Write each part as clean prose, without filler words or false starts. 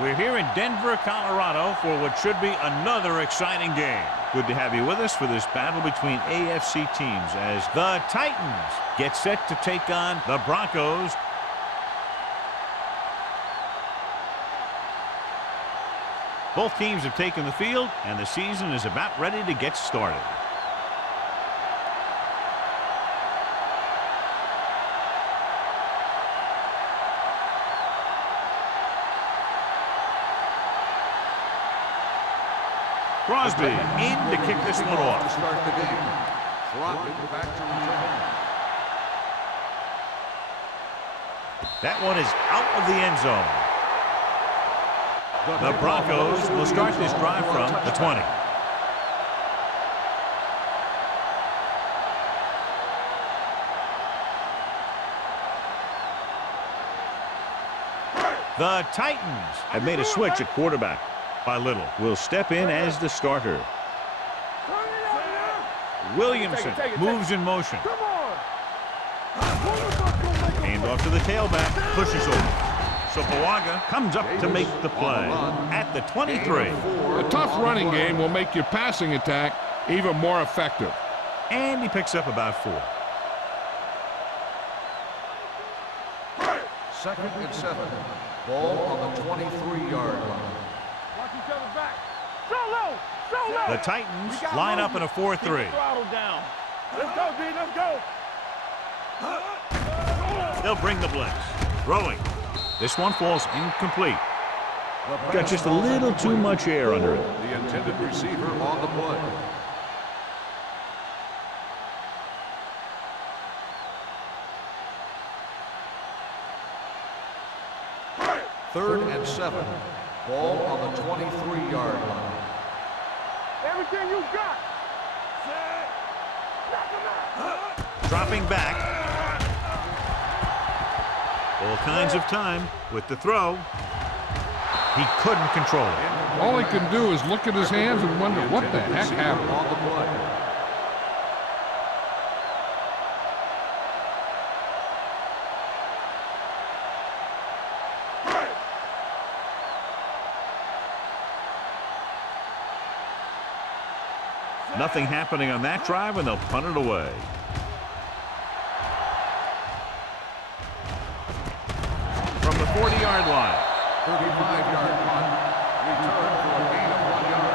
We're here in Denver, Colorado for what should be another exciting game. Good to have you with us for this battle between AFC teams as the Titans get set to take on the Broncos. Both teams have taken the field, and the season is about ready to get started. Crosby in to kick this one off. Start the game. Crosby back to return. That one is out of the end zone. The Broncos will start this drive from the 20. The Titans have made a switch at quarterback. By Little will step in as the starter. Williamson moves in motion. Hand off to the tailback, pushes over. So Pawaga comes up to make the play at the 23. A tough running game will make your passing attack even more effective. And he picks up about 4. 2nd and 7. Ball on the 23-yard line. The Titans line up in a 4-3. Let's go, D. Let's go. They'll bring the blitz. Throwing. This one falls incomplete. Got just a little too much air under it. The intended receiver on the play. Third and 7. Ball on the 23-yard line. Everything you got. Dropping back. All kinds of time with the throw. He couldn't control it. All he can do is look at his hands and wonder what the heck happened. On the play. Nothing happening on that drive, and they'll punt it away. From the 40-yard line. 35-yard punt. Return for a gain of 1 yard.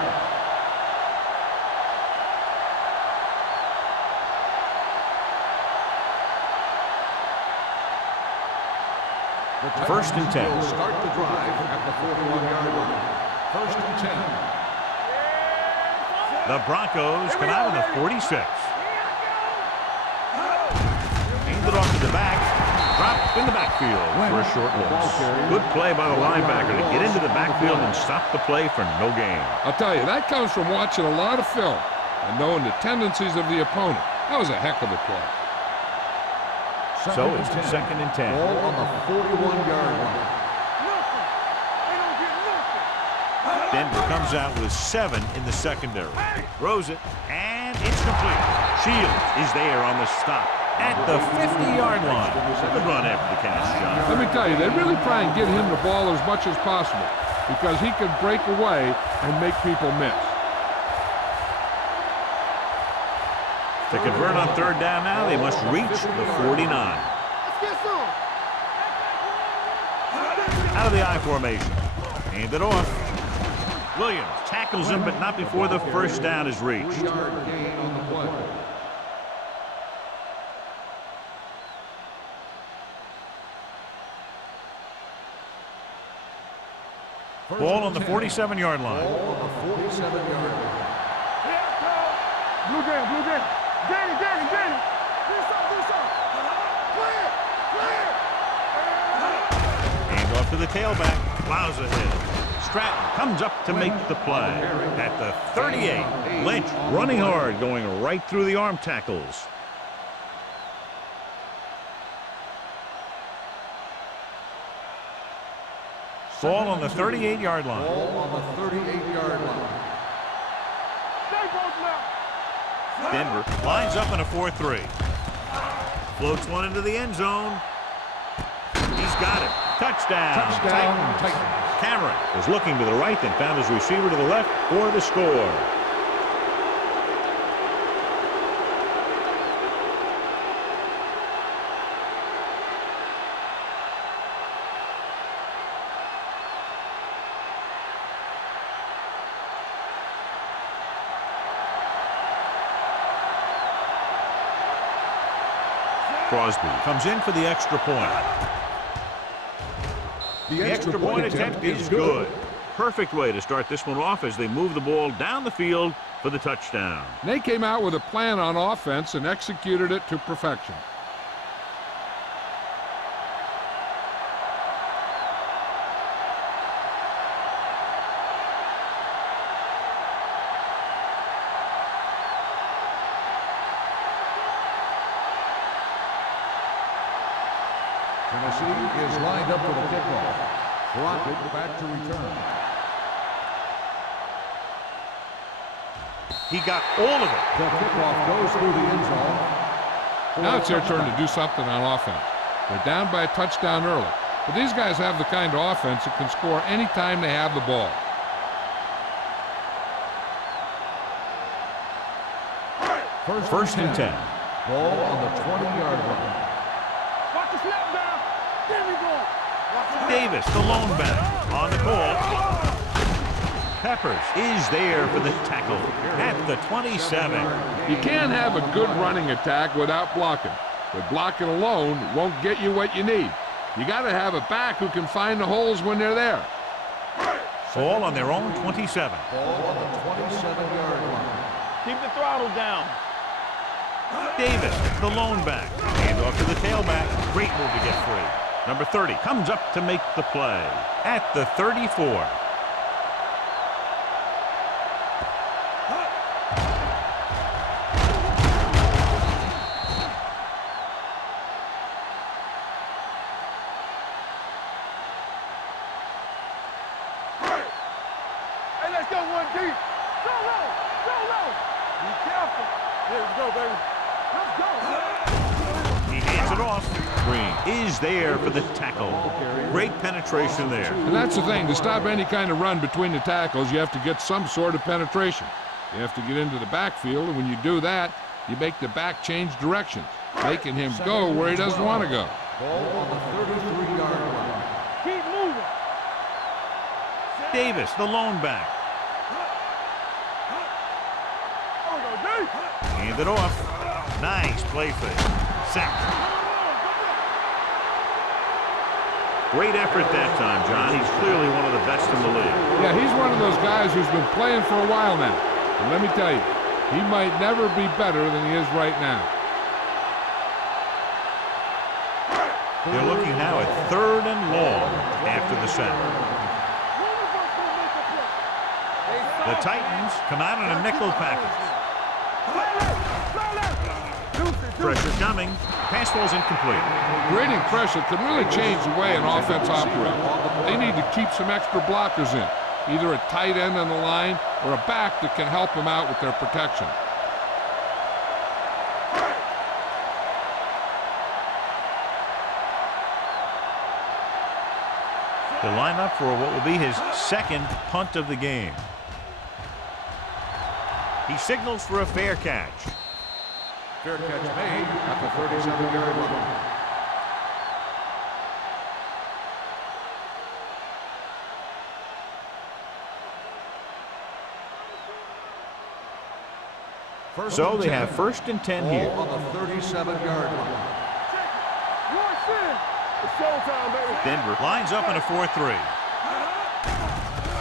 The First and 10. Will start the drive at the 41-yard line. 1st and 10. The Broncos come out of the 46. Handed off to the back. Dropped in the backfield for a short loss. Good play by the linebacker to get into the backfield and stop the play for no gain. I'll tell you, that comes from watching a lot of film and knowing the tendencies of the opponent. That was a heck of a play. So it's 2nd and 10. Ball on the 41-yard line. Denver comes out with 7 in the secondary. Throws it, and it's complete. Shields is there on the stop at the 50-yard line. Good run after the catch, John. Let me tell you, they really try and get him the ball as much as possible because he can break away and make people miss. To convert on 3rd down now, they must reach the 49. Out of the I formation. Hand it off. Williams tackles him, but not before the first down is reached. 3-yard gain on the play. Ball on the 47-yard line. Ball on the 47-yard line. Blue game, blue game. Danny. Do something. Hand off to the tailback. Plows ahead. Stratton comes up to make the play at the 38. Lynch running hard, going right through the arm tackles. Ball on the 38-yard line. Ball on the 38-yard line. Denver lines up in a 4-3. Floats one into the end zone. He's got it. Touchdown. Touchdown, Titans. Cameron was looking to the right, then found his receiver to the left for the score. Crosby comes in for the extra point. The extra point attempt is good. Perfect way to start this one off as they move the ball down the field for the touchdown. They came out with a plan on offense and executed it to perfection. Tennessee is lined up for the kickoff. Crockett back to return. He got all of it. The kickoff goes through the end zone. Now it's their turn to do something on offense. They're down by a touchdown early, but these guys have the kind of offense that can score anytime they have the ball. First and 10. Ball on the 20-yard line. Watch the snap down. There we go. Davis, the lone back, on the call. Peppers is there for the tackle at the 27. You can't have a good running attack without blocking, but blocking alone won't get you what you need. You got to have a back who can find the holes when they're there. Ball on their own 27. Ball on the 27-yard line. Keep the throttle down. Davis, the lone back, hand off to the tailback. Great move to get free. Number 30 comes up to make the play at the 34. Hey, let's go one deep. Go low. Go low. Be careful. Here we go, baby. Let's go. He hands it off. Green is there for the tackle. Great penetration there. And that's the thing, to stop any kind of run between the tackles, you have to get some sort of penetration. You have to get into the backfield, and when you do that, you make the back change directions, making him go where he doesn't want to go. Ball on the 33-yard line. Keep moving. Davis, the lone back. Oh, go deep. Hand it off. Nice play fake. Sack. Great effort that time, John. He's clearly one of the best in the league. Yeah, he's one of those guys who's been playing for a while now. And let me tell you, he might never be better than he is right now. They're looking now at 3rd and long after the sack. The Titans come out in a nickel package. Pressure coming. Pass ball's incomplete. Grading pressure can really change the way an offense operates. They need to keep some extra blockers in, either a tight end on the line or a back that can help them out with their protection. He'll line up for what will be his second punt of the game. He signals for a fair catch. Fair catch made at the 37-yard line. So they have 1st and 10 here. Ball on the 37-yard line. It's showtime, baby. Denver lines up in a 4-3.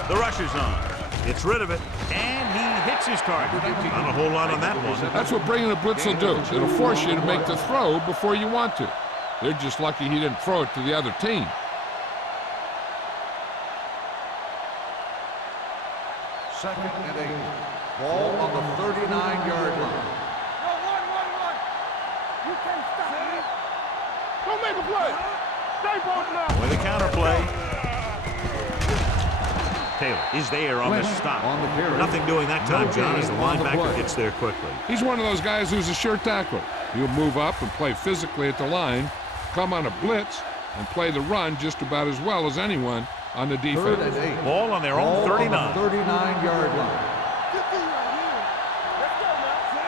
The rush is on. Gets rid of it, and he hits his target. Not a whole lot on that one. That's what bringing a blitz will do. It'll force you to make the throw before you want to. They're just lucky he didn't throw it to the other team. Second and 8. Ball on the 39-yard line. Go, one. You can't stop me. Go make a play. Stay both now. With a counter play. Taylor is there on the stop. On the carry. Nothing doing that time, John, as the linebacker gets there quickly. He's one of those guys who's a sure tackler. He'll move up and play physically at the line, come on a blitz, and play the run just about as well as anyone on the Third defense. and 8. Ball on their own 39. 39-yard line.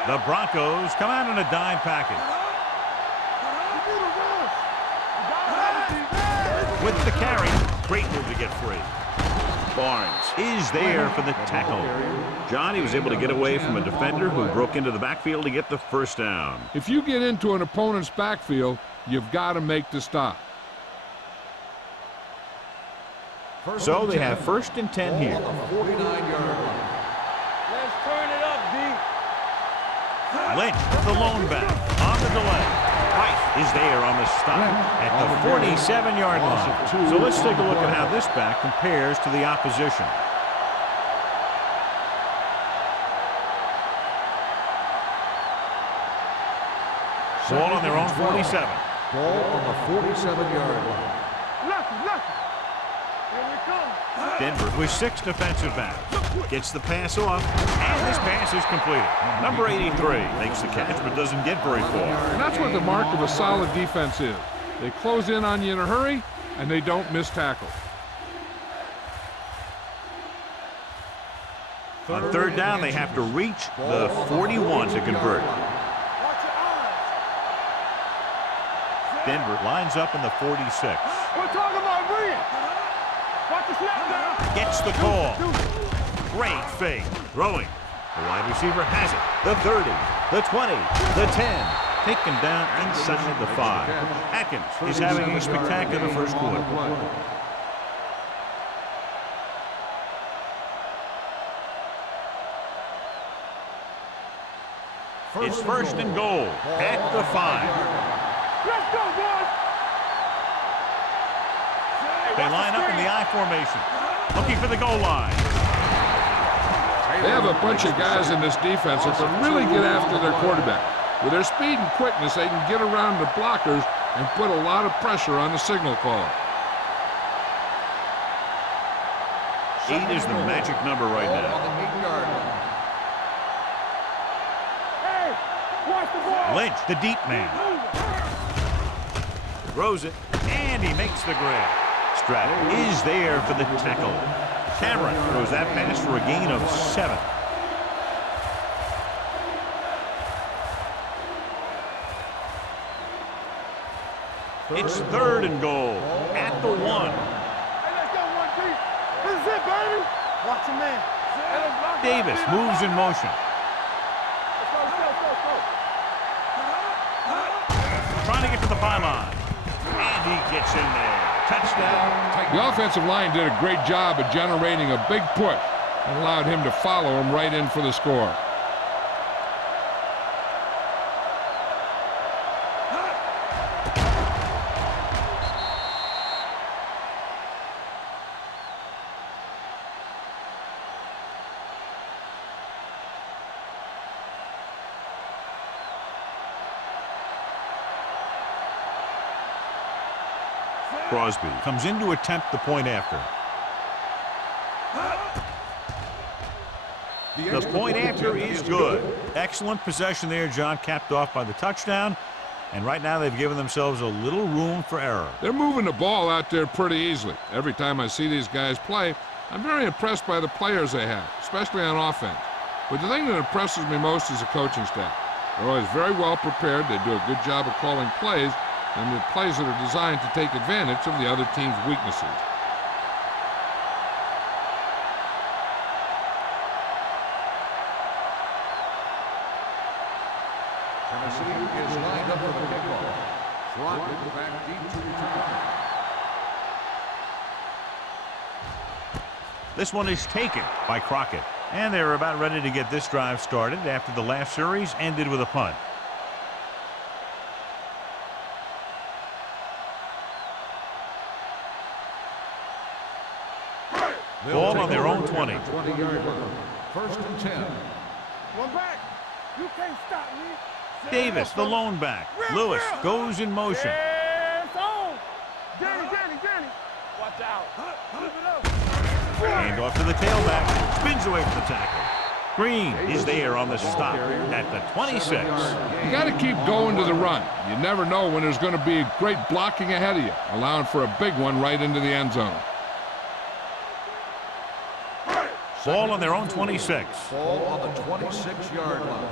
The Broncos come out in a dime package. With the carry, great move to get free. Barnes is there for the tackle. John, he was able to get away from a defender who broke into the backfield to get the first down. If you get into an opponent's backfield, you've got to make the stop. So they have 1st and 10 here. 49-yard line. Let's turn it up, D. Lynch, the lone back, on the delay. White is there on the stop at the 47-yard line. So let's take a look at how this back compares to the opposition. Ball on their own 47. Ball on the 47-yard line. Lucky. Here we come. Denver with 6 defensive backs. Gets the pass off, and this pass is completed. Number 83 makes the catch but doesn't get very far. And that's what the mark of a solid defense is. They close in on you in a hurry, and they don't miss tackles. On 3rd down, they have to reach the 41 to convert. Watch your eyes. Denver lines up in the 46. We're talking about Reed. Watch the snap down. Gets the call. Great fake. Throwing. The wide receiver has it. The 30, the 20, the 10. Taken down inside the 5. Atkins is having a spectacular first quarter. It's 1st and goal at the 5. Let's go, boys. They line up in the I formation, looking for the goal line. They have a bunch of guys in this defense that can really get after their quarterback. With their speed and quickness, they can get around the blockers and put a lot of pressure on the signal caller. 8 is the magic number right Ball now. on the 8-yard line. Hey, watch the ball. Lynch, the deep man. Throws it, and he makes the grab. Stratton is there for the tackle. Cameron throws that pass for a gain of 7. It's 3rd and goal at the 1. Hey, let's go, 1-3. This is it, baby. Watch your man. Hey, let's lock it up, Davis man. moves in motion. Let's go. Trying to get to the pylon. And he gets in there. Touchdown. The offensive line did a great job of generating a big push and allowed him to follow him right in for the score. Crosby comes in to attempt the point after. The point after is good. Excellent possession there, John, capped off by the touchdown. And right now they've given themselves a little room for error. They're moving the ball out there pretty easily. Every time I see these guys play, I'm very impressed by the players they have, especially on offense. But the thing that impresses me most is the coaching staff. They're always very well prepared. They do a good job of calling plays, and the plays that are designed to take advantage of the other team's weaknesses. Tennessee is lined up for the kickoff. Crockett back deep to return. This one is taken by Crockett. And they're about ready to get this drive started after the last series ended with a punt. Ball on their own 20. 20-yard line. 1st and 10. One back. You can't stop me. Davis, the lone back. Lewis goes in motion. Yeah, it's on. Danny. Watch out. Move it up. Hand off to the tailback. Spins away from the tackle. Green is there on the stop at the 26. You got to keep going to the run. You never know when there's going to be great blocking ahead of you, allowing for a big one right into the end zone. Ball on their own 26. Ball on the 26-yard line.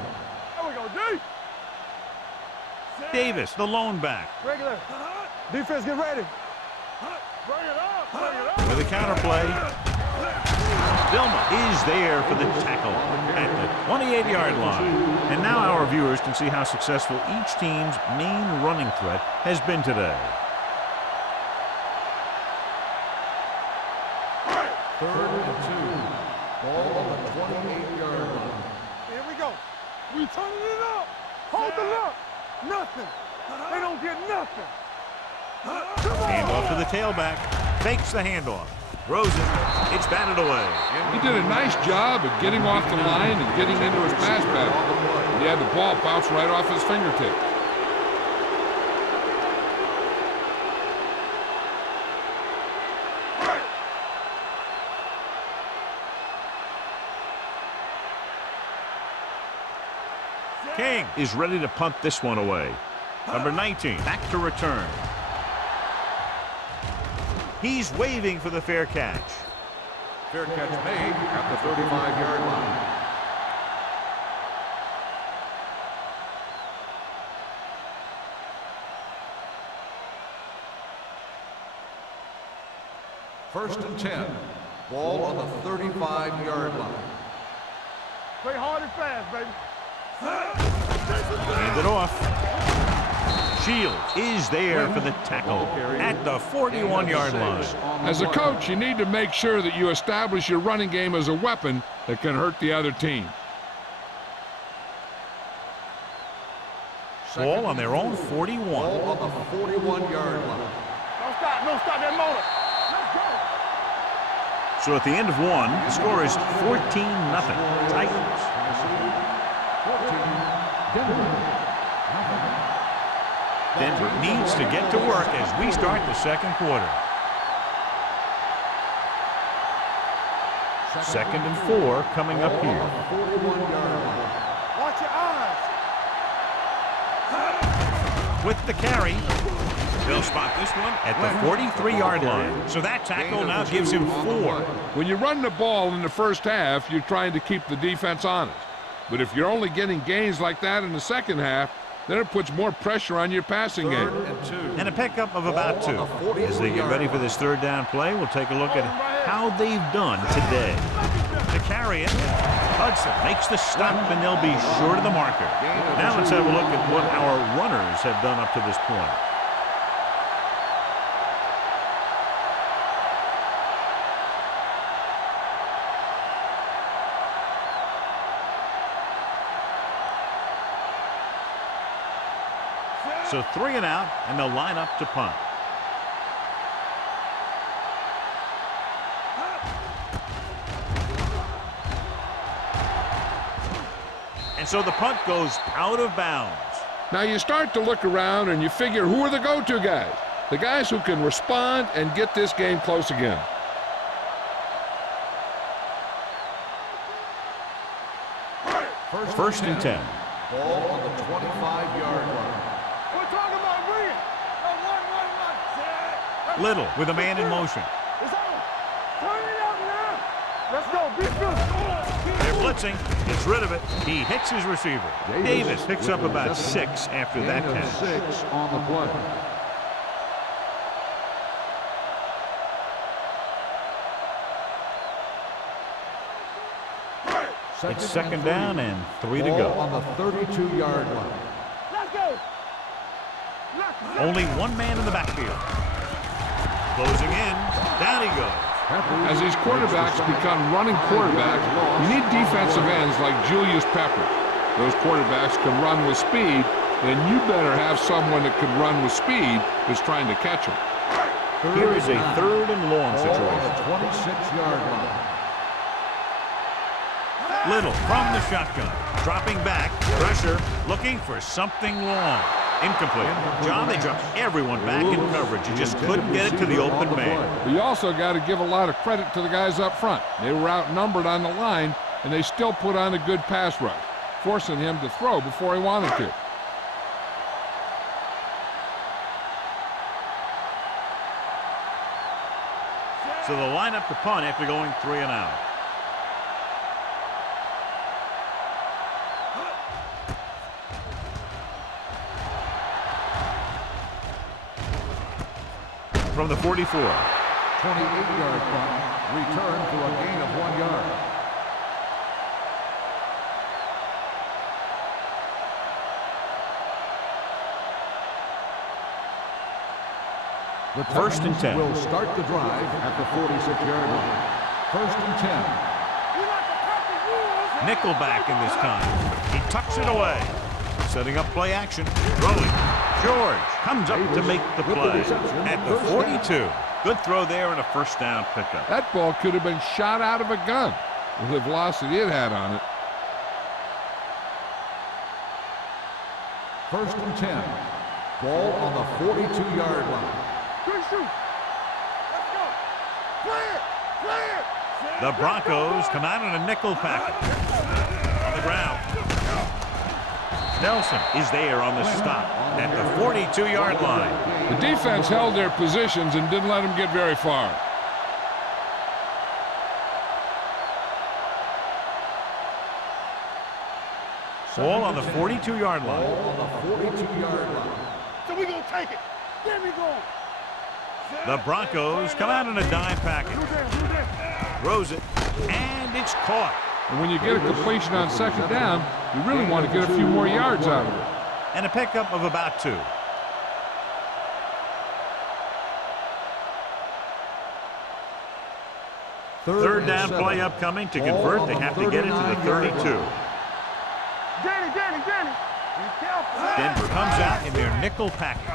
There we go, D. Davis, the lone back. Regular. Defense, get ready. Bring it up. Bring it up. With a counterplay. Dilma is there for the tackle at the 28-yard line. And now our viewers can see how successful each team's main running threat has been today. Third and 2. Ball on the 28-yard line. Here we go. We turning it up. Hold the look. Nothing. They don't get nothing. Handoff to the tailback. Fakes the handoff. Throws it. It's batted away. He did a nice job of getting off the line and getting into his pass pattern. He had the ball bounce right off his fingertips. King is ready to punt this one away. Number 19, back to return. He's waving for the fair catch. Fair catch made at the 35-yard line. First and 10. Ball on the 35-yard line. Play hard and fast, baby. Hand it off. Shields is there for the tackle at the 41-yard line. As a coach, you need to make sure that you establish your running game as a weapon that can hurt the other team. Ball on their own 41. Ball on the 41-yard line. Don't stop that motor. Let's go. So at the end of one, the score is 14-0. Titans. Denver needs to get to work as we start the second quarter. Second and 4 coming up here. Watch your eyes. With the carry, they'll spot this one at the 43-yard line. So that tackle now gives him 4. When you run the ball in the first half, you're trying to keep the defense honest. But if you're only getting gains like that in the second half, then it puts more pressure on your passing game. And a pickup of about 2. As they get ready for this third down play, we'll take a look at how they've done today. To carry it, Hudson makes the stop, and they'll be short of the marker. Now let's have a look at what our runners have done up to this point. So 3 and out, and they'll line up to punt. And so the punt goes out of bounds. Now you start to look around and you figure, who are the go-to guys? The guys who can respond and get this game close again. First and 10. Ball on the 25-yard line. We're talking about bringing. Run. Little with a man in motion. It's on. Turn it up now. Let's go. Be good. They're blitzing. Gets rid of it. He hits his receiver. Davis picks up about 6 after that catch. 6 on the play. It's second down and 3 to go. On the 32-yard line. Let's go. Only one man in the backfield. Closing in. Down he goes. As these quarterbacks become running quarterbacks, you need defensive ends like Julius Pepper. Those quarterbacks can run with speed, then you better have someone that can run with speed that's trying to catch them. Here is a third and long On situation. the 26-yard line. Little from the shotgun. Dropping back. Pressure. Looking for something long. Incomplete. John, they dropped everyone back in coverage. You just couldn't get it to the open man. But you also got to give a lot of credit to the guys up front. They were outnumbered on the line, and they still put on a good pass rush, forcing him to throw before he wanted to. So they'll line up to punt after going 3 and out. from the 44. 28-yard punt, return for a gain of 1 yard. The First and 10. will start the drive at the 46-yard line. First and 10. Nickelback in this time. He tucks it away. Setting up play action. Throwing. George comes up to make the play at the 42. Good throw there and a first down pickup. That ball could have been shot out of a gun with the velocity it had on it. First and 10. Ball on the 42-yard line. Good shoot. Let's go. Play it. Play it. The Broncos come out in a nickel package. On the ground. Nelson is there on the stop at the 42-yard line. The defense held their positions and didn't let them get very far. Ball on the 42-yard line. Ball on the 42-yard line. So we gonna take it. There we go. The Broncos come out in a dime package. Throws it, and it's caught. And when you get a completion on second down, you really want to get a few more yards out of it. And a pickup of about 2. Third down play upcoming. To convert, they have to get it to the 32. Danny. Be careful. Denver comes out in their nickel package.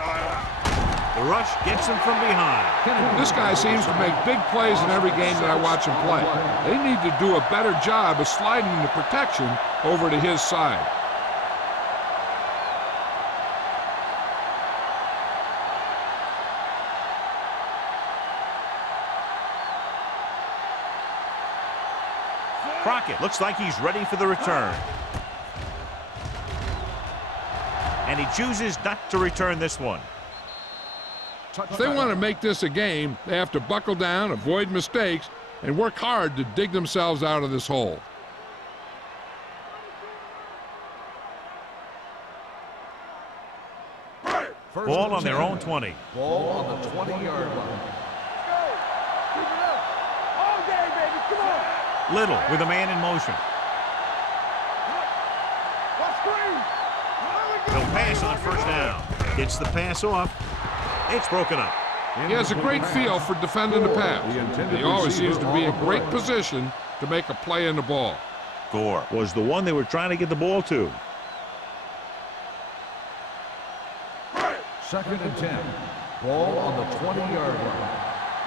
The rush gets him from behind. This guy seems to make big plays in every game that I watch him play. They need to do a better job of sliding the protection over to his side. Crockett looks like he's ready for the return. And he chooses not to return this one. If they want to make this a game, they have to buckle down, avoid mistakes, and work hard to dig themselves out of this hole. Ball on their own 20. Ball on the 20-yard line. Go. Keep it up. All day, baby. Come on. Little with a man in motion. What screen? They'll pass on first down. Gets the pass off. It's broken up. He has a great feel for defending the pass. He always seems to be in great position to make a play in the ball. Gore was the one they were trying to get the ball to. Second and 10. Ball on the 20-yard line.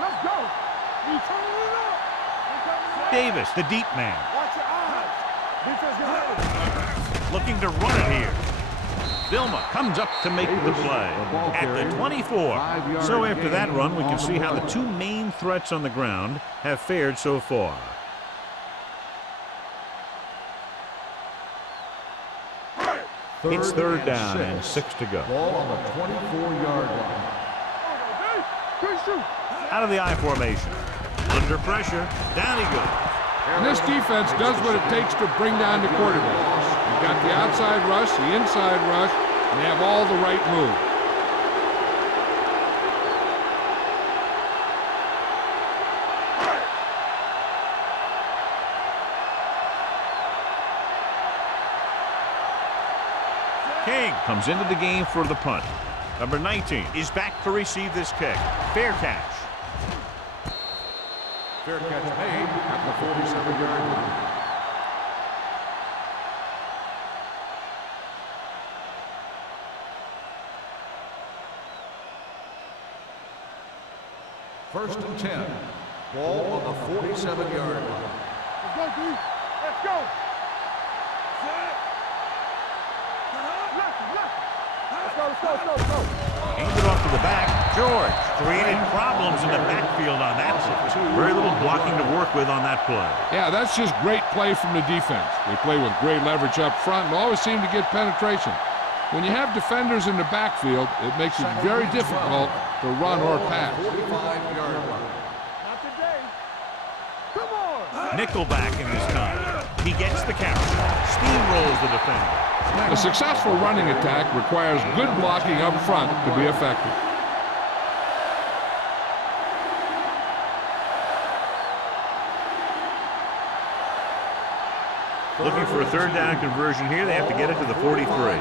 Let's go. You turning it up. Davis, the deep man, Watch your eyes. Defense get ready. looking to run it here. Vilma comes up to make the play at the 24. So after that run, we can see how the two main threats on the ground have fared so far. It's third down and 6 to go. Ball on the 24-yard line. Good shoot. Out of the I formation. Under pressure. Down he goes. And this defense does what it takes to bring down the quarterback. You've got the outside rush, the inside rush, and they have all the right moves. King comes into the game for the punt. Number 19 is back to receive this kick. Fair catch. Fair catch made at the 47-yard line. First and 10. Ball on the 47-yard line. Let's go, D. Let's go. Let's go. Handed off to the back. George created problems in the backfield on that play. Very little blocking to work with on that play. Yeah, that's just great play from the defense. They play with great leverage up front and always seem to get penetration. When you have defenders in the backfield, it makes it very difficult to run or pass. 45-yard line. Not today. Come on. Nickelback in this time. He gets the carry. Steamrolls the defender. A successful running attack requires good blocking up front to be effective. Looking for a third down conversion here. They have to get it to the 43. Play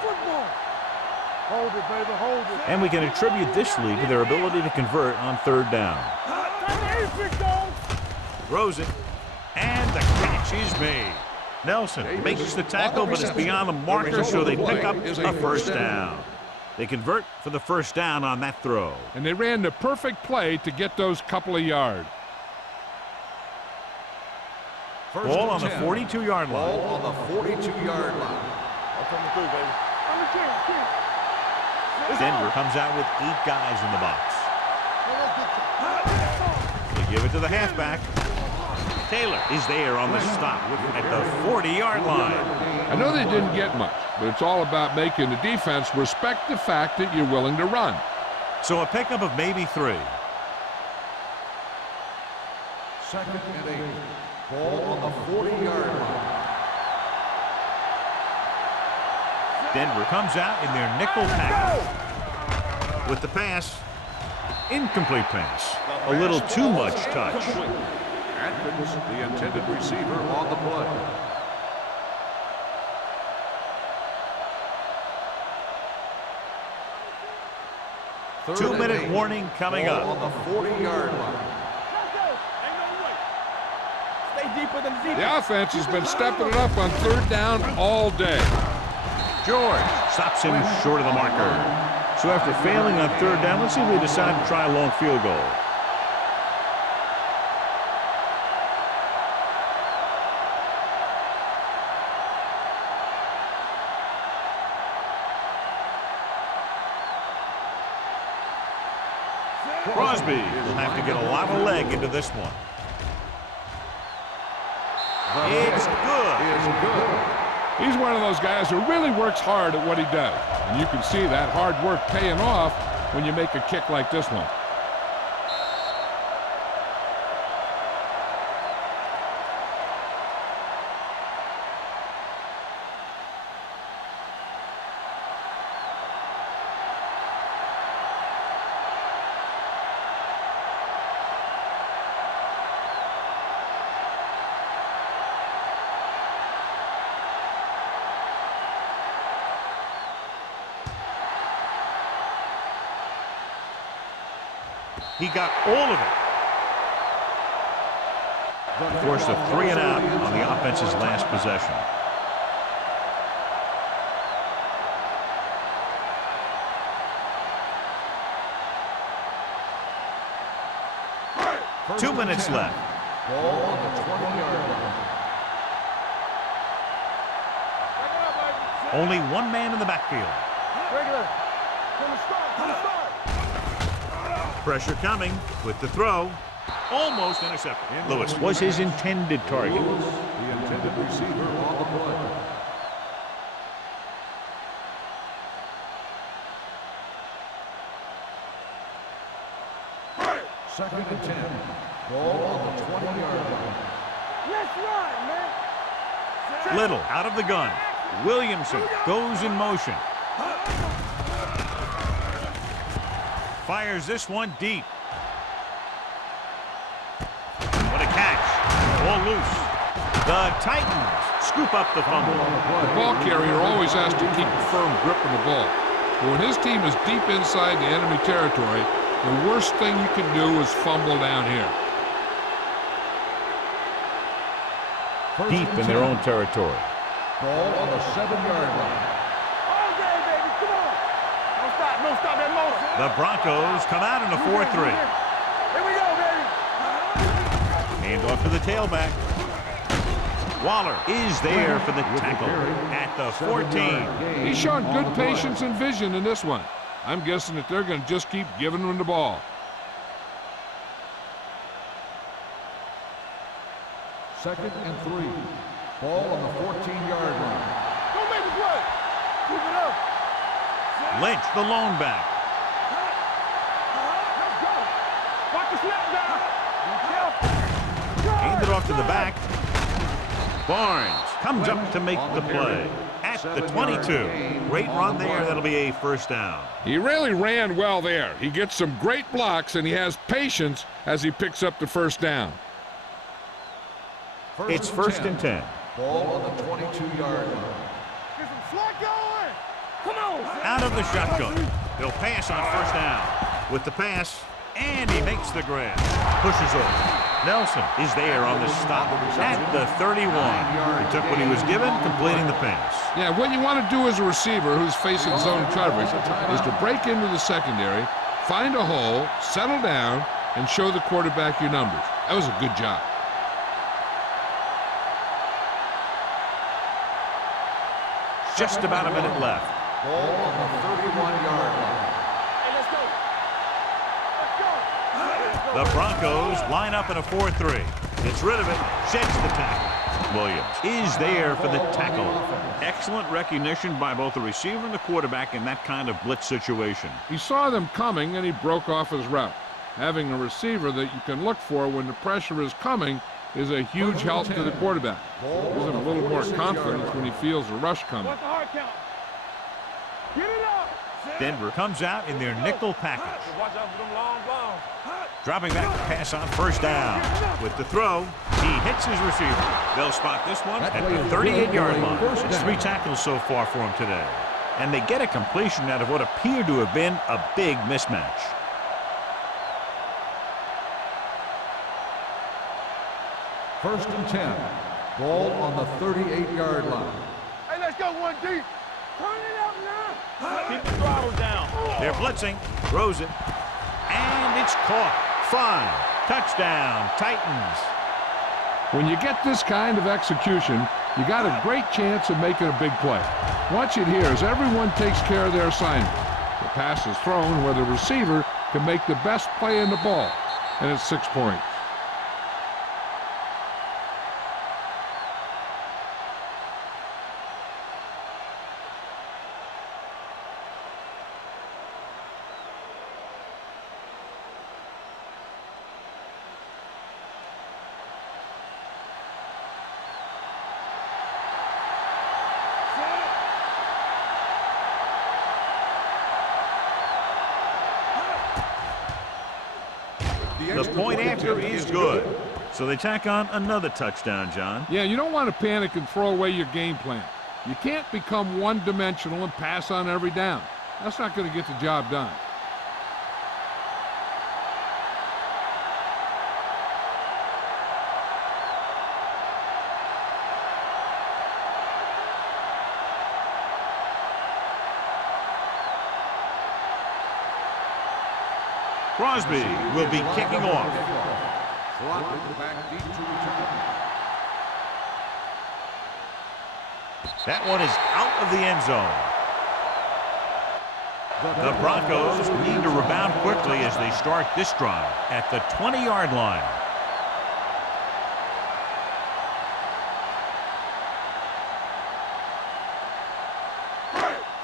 football. Hold it, baby, hold it. And we can attribute this lead to their ability to convert on third down. Throws it, and the catch is made. Nelson makes the tackle, but it's beyond the marker, so they pick up a first down. They convert for the first down on that throw. And they ran the perfect play to get those couple of yards. Ball on the 42-yard line. Ball on the 42-yard line. I'm coming through, baby. I'm the king. Denver comes out with 8 guys in the box. They give it to the halfback. Taylor is there on the stop at the 40-yard line. I know they didn't get much, but it's all about making the defense respect the fact that you're willing to run. So a pickup of maybe 3. Second and 8. Ball on the 40-yard line. Denver comes out in their nickel package. With the pass, incomplete pass. A little too much touch. Atkins, the intended receiver, on the play. Two-minute warning coming up. On the 40-yard line. The offense has been stepping it up on third down all day. George stops him short of the marker. So after failing on third down, let's see if they decide to try a long field goal. Crosby will have to get a lot of leg into this one. It's good. He's one of those guys who really works hard at what he does. And you can see that hard work paying off when you make a kick like this one. He got all of it. Forced a 3 and out on the offense's last possession. First 2 minutes 10. left. Ball on the 20-yard line. Only one man in the backfield. Regular. From the start, from the start. Pressure coming with the throw. Almost intercepted. Lewis was his intended target. Lewis, the intended receiver, on the play. Second and 10. Ball on the 20-yard line. Let's run, man. Little out of the gun. Williamson goes in motion. Fires this one deep. What a catch. Ball loose. The Titans scoop up the fumble. The ball carrier always has to keep a firm grip on the ball. But when his team is deep inside the enemy territory, the worst thing you can do is fumble down here. Deep in their own territory. Ball on the 7-yard line. All day, baby. Come on. Don't stop that motion. The Broncos come out in a 4-3. Here we go, baby. Hand off to the tailback. Waller is there for the tackle at the 14. He's shown good patience and vision in this one. I'm guessing that they're going to just keep giving him the ball. Second and 3. Ball on the 14-yard line. Don't make the play. Keep it up. Lynch, the lone back. Let's go. Watch the snap down. Be careful. Handed off to the back. Barnes comes up to make the play at the 22. Great run there. That'll be a first down. He really ran well there. He gets some great blocks, and he has patience as he picks up the first down. It's first and 10. Ball on the 22-yard line. Get some slack going. Come on. Out of the shotgun. They'll pass on first down. With the pass, and he makes the grab. Pushes over. Nelson is there on the stop at the 31. He took what he was given, completing the pass. Yeah, what you want to do as a receiver who's facing zone coverage is to break into the secondary, find a hole, settle down, and show the quarterback your numbers. That was a good job. Just about a minute left. Ball on the 31-yard line. Hey, let's go. The Broncos line up in a 4-3. Gets rid of it, sheds the tackle. Williams is there for the tackle. Excellent recognition by both the receiver and the quarterback in that kind of blitz situation. He saw them coming, and he broke off his route. Having a receiver that you can look for when the pressure is coming is a huge help to the quarterback. Gives him a little more confidence when he feels a rush coming. What's the hard count? Get it up. Denver comes out in their nickel package. Watch out for them long balls. Dropping back to pass on first down. With the throw, he hits his receiver. They'll spot this one at the 38-yard line. It's 3 tackles so far for him today. And they get a completion out of what appeared to have been a big mismatch. First and 10. Ball on the 38-yard line. Hey, let's go one deep. Turn it up now. Keep the throttle down. They're blitzing, throws it, and it's caught. 5. Touchdown, Titans. When you get this kind of execution, you got a great chance of making a big play. Watch it here as everyone takes care of their assignment. The pass is thrown where the receiver can make the best play in the ball, and it's 6 points. The point after is good. So they tack on another touchdown, John. Yeah, you don't want to panic and throw away your game plan. You can't become one-dimensional and pass on every down. That's not going to get the job done. Crosby will be kicking off. That one is out of the end zone. The Broncos need to rebound quickly as they start this drive at the 20-yard line.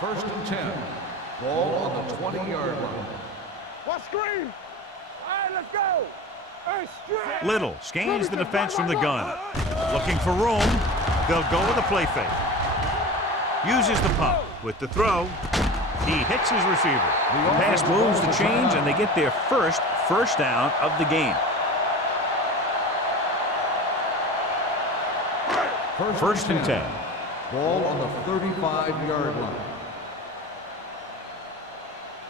First and 10. Ball on the 20-yard line. What screen? All right, let's go. Hey, straight. Little scans the defense from the gun. Looking for room. They'll go with a play fake. Uses the pump. With the throw, he hits his receiver. The pass moves the chains, and they get their first down of the game. First and 10. Ball on the 35-yard line.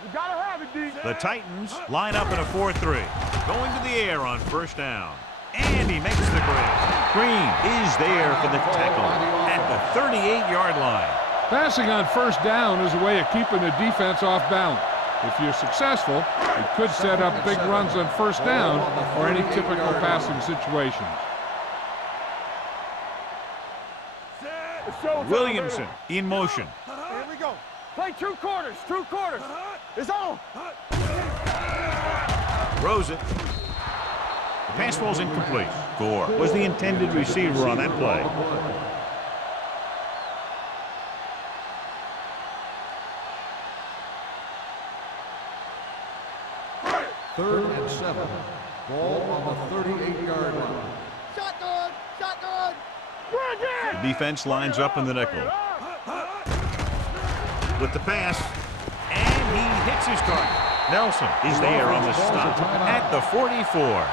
You gotta have it, D. The Titans line up in a 4-3. Going to the air on first down. And he makes the grab. Green is there for the tackle at the 38-yard line. Passing on first down is a way of keeping the defense off balance. If you're successful, it could set up big runs on first down or any typical passing situation. It's showtime, Williamson in motion. baby. Here we go. Play 2 quarters. 2 quarters. It's on. Throws it. The pass falls incomplete. Gore was the intended receiver on that play. Third and 7. Ball on the 38-yard line. Shotgun. Shotgun. Run it. The defense lines up in the nickel. With the pass, and he hits his target. Nelson is there on the stop at the 44.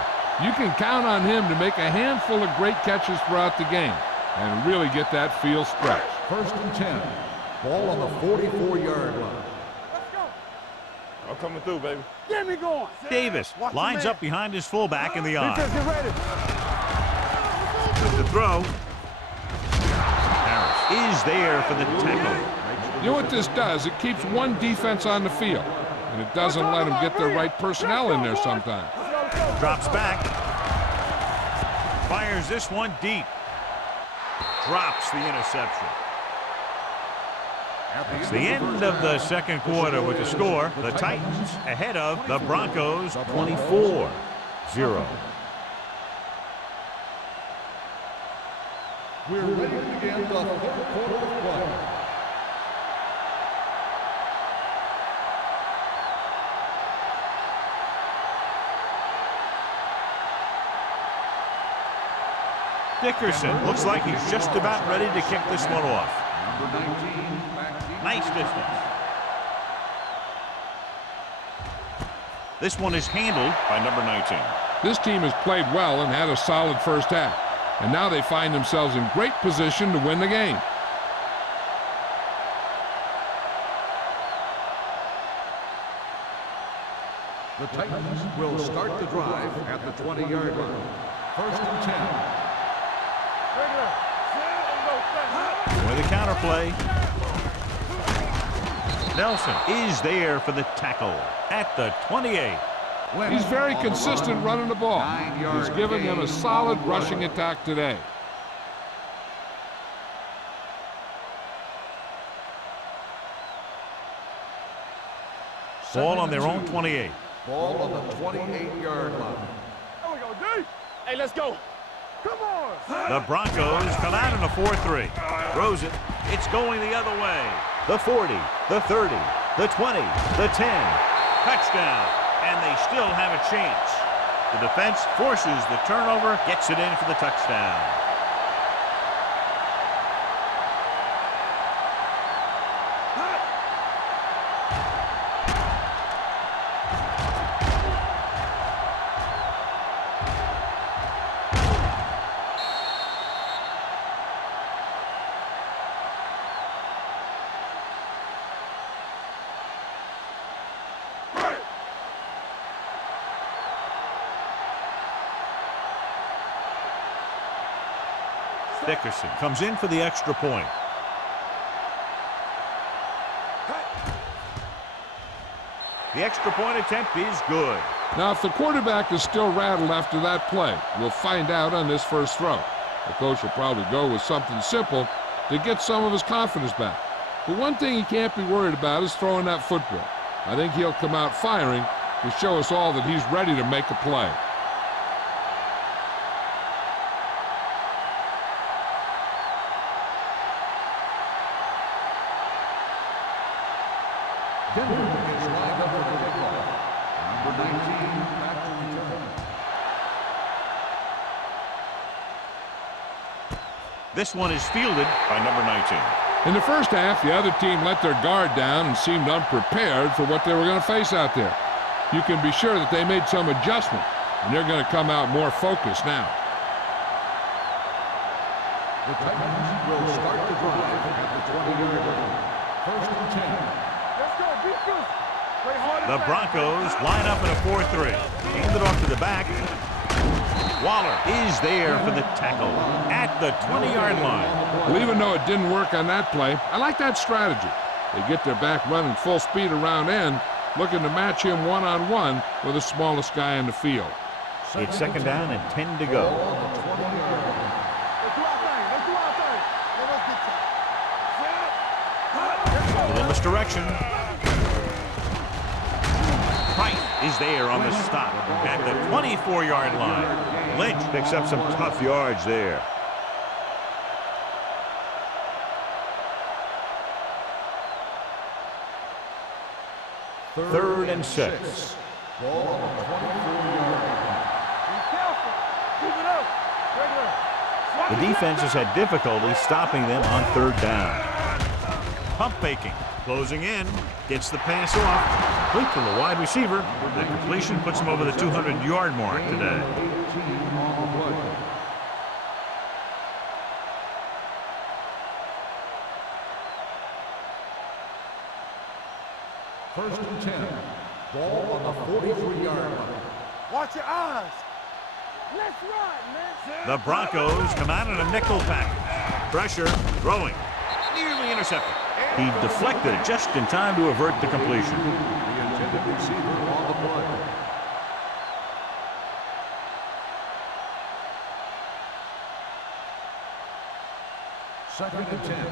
You can count on him to make a handful of great catches throughout the game and really get that field stretch. 1st and 10. Ball on the 44-yard line. Let's go. I'm coming through, baby. Get me going. Davis lines up behind his fullback in the eye. Defense, get ready. With the throw. Harris is there for the tackle. You know what this does? It keeps one defense on the field, and it doesn't let them get the right personnel in there sometimes. Drops back. Fires this one deep. Drops the interception. It's the end of the second quarter with the score. The Titans ahead of the Broncos 24-0. We're ready to begin the 3rd quarter of play. Dickerson looks like he's just about ready to kick this one off. Number 19, back deep. Nice distance. This one is handled by number 19. This team has played well and had a solid first half, and now they find themselves in great position to win the game. The Titans will start the drive at the 20-yard line. 1st and 10. With a counterplay. Nelson is there for the tackle at the 28. He's very consistent running the ball. He's given them a solid rushing attack today. Ball on their own 28. Ball on the 28-yard line. There we go, D. Hey, let's go. Come on. The Broncos come out in a 4-3. Throws it. It's going the other way. The 40, the 30, the 20, the 10. Touchdown. And they still have a chance. The defense forces the turnover, gets it in for the touchdown. Dickerson comes in for the extra point. The extra point attempt is good. Now, if the quarterback is still rattled after that play, we'll find out on this first throw. The coach will probably go with something simple to get some of his confidence back. But one thing he can't be worried about is throwing that football. I think he'll come out firing to show us all that he's ready to make a play. Denver is lined up for the kickoff. Number 19, back to return. This one is fielded by number 19. In the first half, the other team let their guard down and seemed unprepared for what they were going to face out there. You can be sure that they made some adjustment, and they're going to come out more focused now. The Titans will start the drive at the 20-yard line. 1st and 10. Let's go, defense. Play hard. The Broncos line up in a 4-3. Hand it off to the back. Waller is there for the tackle at the 20-yard line. Well, even though it didn't work on that play, I like that strategy. They get their back running full speed around end, looking to match him one-on-one with the smallest guy in the field. It's second down and 10 to go. Let's do our thing. Let's do our thing. Let's get A little misdirection. Price is there on the stop at the 24-yard line. Lynch picks up some tough yards there. Third and 6. Ball on the 24-yard line. Be careful. Keep it up. Regular. The defense has had difficulty stopping them on third down. Pump faking. Closing in. Gets the pass off. Complete to the wide receiver. That completion puts him over the 200-yard mark today. on the play. First and 10. Ball on the 43-yard line. Watch your eyes. Let's run, man. The Broncos come out in a nickel package. Pressure, throwing, nearly intercepted. He deflected it just in time to avert the completion. The intended receiver on the play. Second and 10.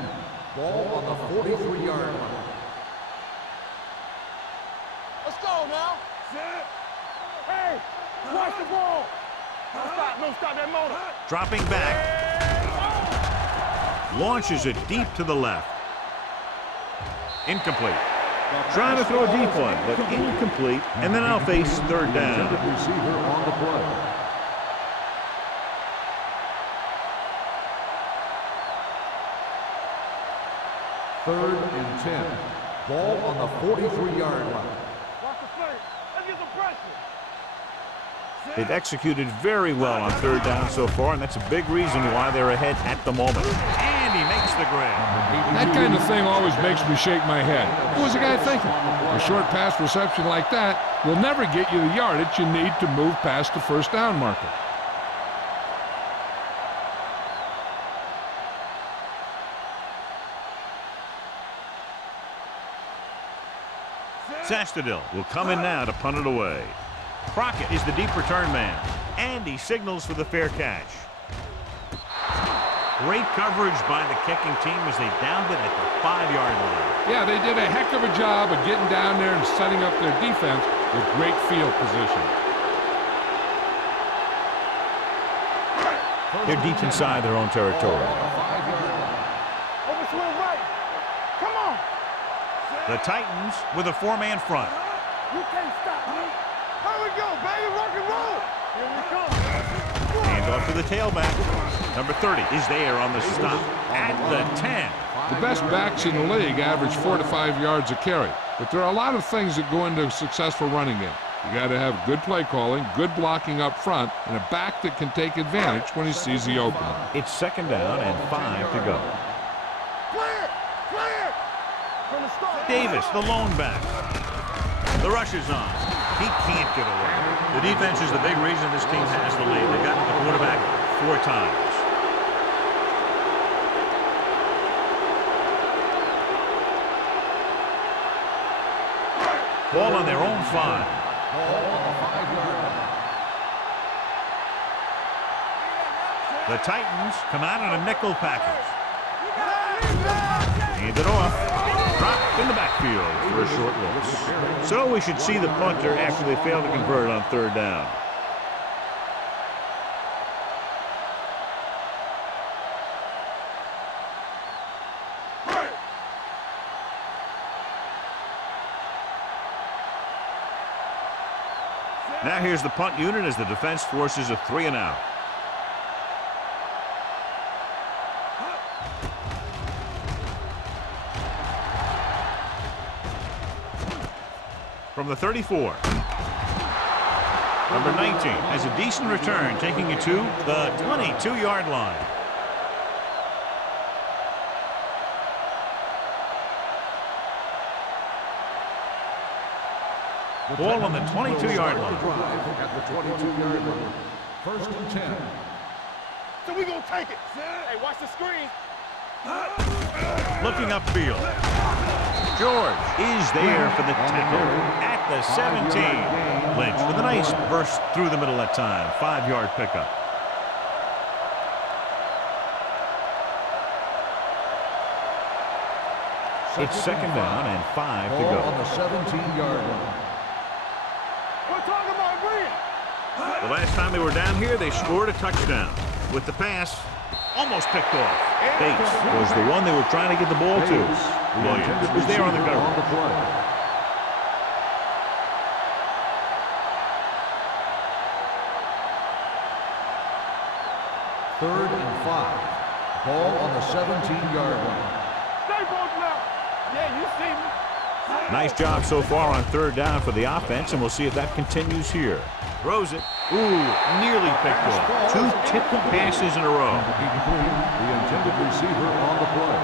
Ball on the 43-yard line. Let's go now. Hey, watch the ball. Don't stop that motor. Dropping back. Launches it deep to the left. Incomplete. Trying to throw a deep one, but incomplete. And then I'll face third down. Intended receiver on the play. Third and 10. Ball on the 43-yard line. Watch the play. Let's get some pressure. They've executed very well on third down so far, and that's a big reason why they're ahead at the moment. And he makes the grab. That kind of thing always makes me shake my head. What was the guy thinking? A short pass reception like that will never get you the yardage you need to move past the first down marker. Sastadil will come in now to punt it away. Crockett is the deep return man, and he signals for the fair catch. Great coverage by the kicking team as they downed it at the 5-yard line. Yeah, they did a heck of a job of getting down there and setting up their defense with great field position. They're deep inside their own territory. Overswing right. Come on. The Titans with a 4-man front. You can't stop me. Here we go, baby. Rock and roll. Here we come. Hand off to the tailback. Number 30 is there on the stop at the 10. The best backs in the league average 4 to 5 yards a carry, but there are a lot of things that go into a successful running game. You got to have good play calling, good blocking up front, and a back that can take advantage when he sees the opening. It's second down and 5 to go. Clear. Clear. From the start. Davis, the lone back. The rush is on. He can't get away. The defense is the big reason this team has the lead. They've gotten the quarterback 4 times. Ball on their own 5. Ball on the 5-yard line. The Titans come out in a nickel package. Hand it off. Dropped in the backfield for a short loss. So we should see the punter after they fail to convert on third down. Now here's the punt unit as the defense forces a 3-and-out. From the 34. Number 19 has a decent return, taking it to the 22-yard line. Ball on the 22-yard line. At the 22-yard line. First and 10. So we gonna take it. Hey, watch the screen. Looking upfield. George is there for the tackle at the 17. Lynch with a nice burst through the middle that time. 5-yard pickup. It's second down and 5 to Ball go. on the 17-yard line. We're talking about Green. The last time they were down here, they scored a touchdown. With the pass, almost picked off. Bates was the one they were trying to get the ball to. Williams was there on the cover. Third and 5. Ball on the 17-yard line. Stay both now. Yeah, you see me. Nice job so far on third down for the offense, and we'll see if that continues here. Throws it. Ooh, nearly picked off. 2 tipped passes in a row. The intended receiver on the play.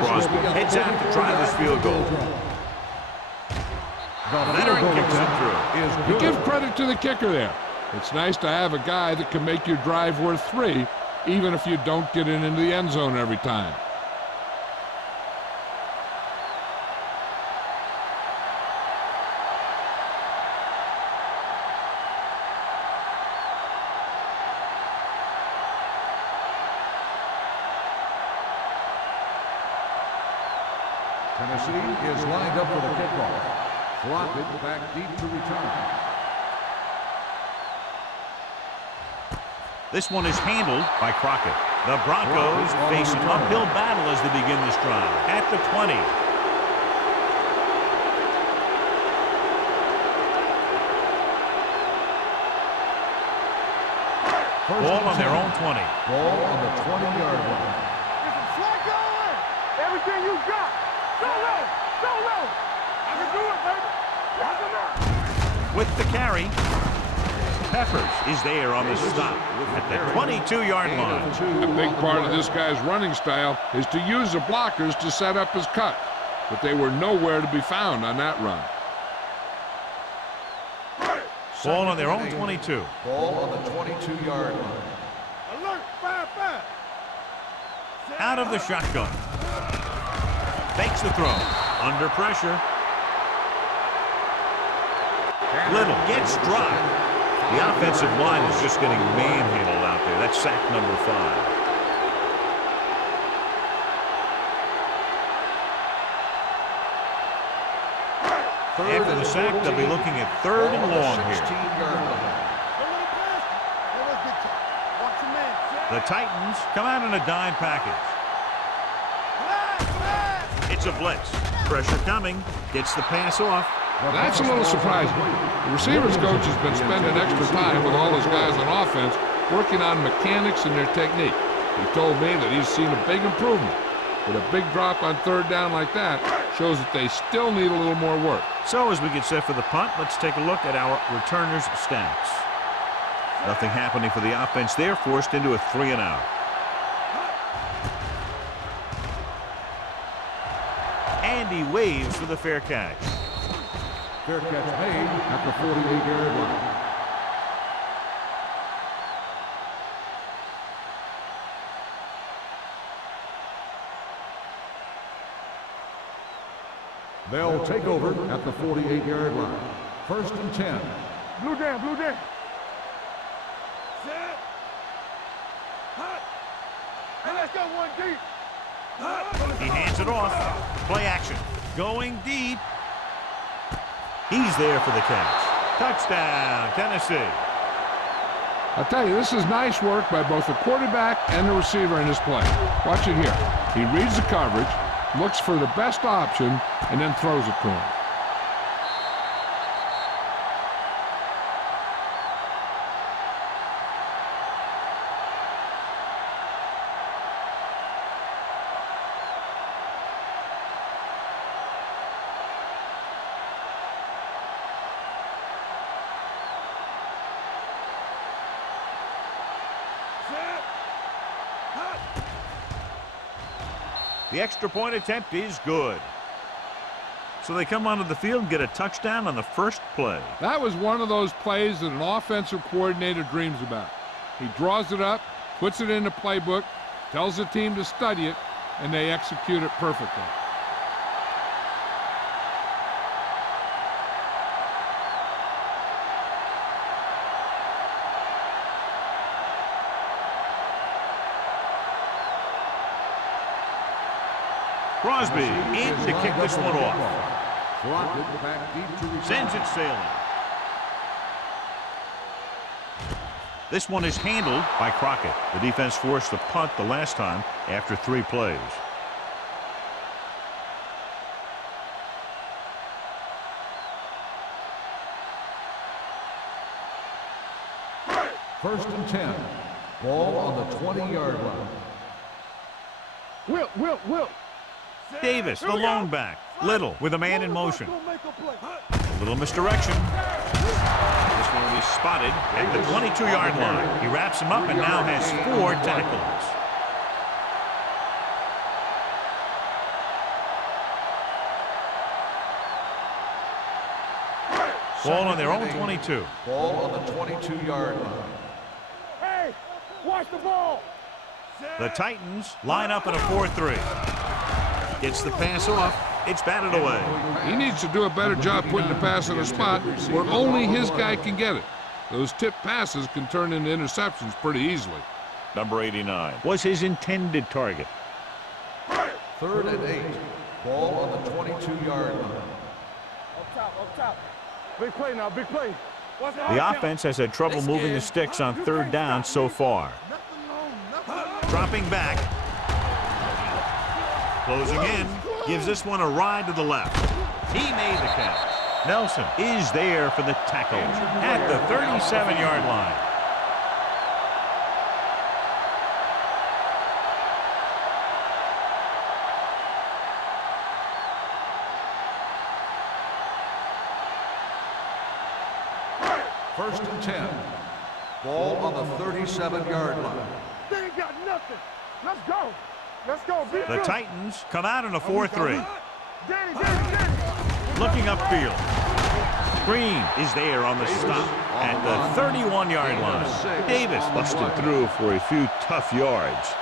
Crosby heads out to try this field goal. The veteran kicks it through. You give credit to the kicker there. It's nice to have a guy that can make your drive worth 3, even if you don't get it into the end zone every time. Tennessee is lined up for the kickoff. Crockett back deep to return. This one is handled by Crockett. The Broncos face an uphill battle as they begin this drive. At the 20. Ball on their own 20. Ball on the 20-yard line. Get some slack going. Everything you got. Solo. Solo. I can do it, baby. Lock him up. With the carry, Peppers is there on the stop at the 22-yard line. A big part of this guy's running style is to use the blockers to set up his cut, but they were nowhere to be found on that run. Ball on their own 22. Ball on the 22-yard line. Alert. 5-5. Out of the shotgun. Fakes the throw. Under pressure. Little gets dropped. The offensive line is just getting manhandled out there. That's sack number 5. After the sack, they'll be looking at 3rd and long here. The Titans come out in a dime package. It's a blitz. Pressure coming. Gets the pass off. That's a little surprising. The receivers coach has been spending extra time with all his guys on offense working on mechanics and their technique. He told me that he's seen a big improvement. But a big drop on 3rd down like that shows that they still need a little more work. So as we get set for the punt, let's take a look at our returners' stats. Nothing happening for the offense there, forced into a 3-and-out. Andy waves for the fair catch. Fair catch made at the 48-yard line. They'll take over at the 48-yard line. 1st and 10. Blue down, blue down. Set. Hot. Hey, let's go 1 deep. He hands it off. Play action. Going deep. He's there for the catch. Touchdown, Tennessee. I'll tell you, this is nice work by both the quarterback and the receiver in this play. Watch it here. He reads the coverage, looks for the best option, and then throws it to him. The extra point attempt is good. So they come onto the field and get a touchdown on the first play. That was one of those plays that an offensive coordinator dreams about. He draws it up, puts it in the playbook, tells the team to study it, and they execute it perfectly. Crosby in to kick this one off. Crockett back deep to return. Sends it sailing. This one is handled by Crockett. The defense forced the punt the last time after 3 plays. First and 10. Ball on the 20-yard line. Will. Davis, the lone back. Little with a man in motion. A little misdirection. This one will be spotted at the 22-yard line. He wraps him up and now has 4 tackles. Ball on their own 22. Ball on the 22-yard line. Hey, watch the ball. The Titans line up in a 4-3. Gets the pass off. It's batted away. He needs to do a better job putting the pass in a spot where only his guy can get it. Those tip passes can turn into interceptions pretty easily. Number 89 was his intended target. Third and 8. Ball on the 22-yard line. Up top. Big play now, big play. The offense has had trouble moving the sticks on third down so far. Dropping back. Closing in. Gives this one a ride to the left. He made the catch. Nelson is there for the tackle at the 37-yard line. First and 10. Ball on the 37-yard line. They ain't got nothing. Let's go. Be The good. Titans come out in a 4-3. Danny. Looking upfield. Green is there on the stop at the 31-yard line. Davis busted through for a few tough yards.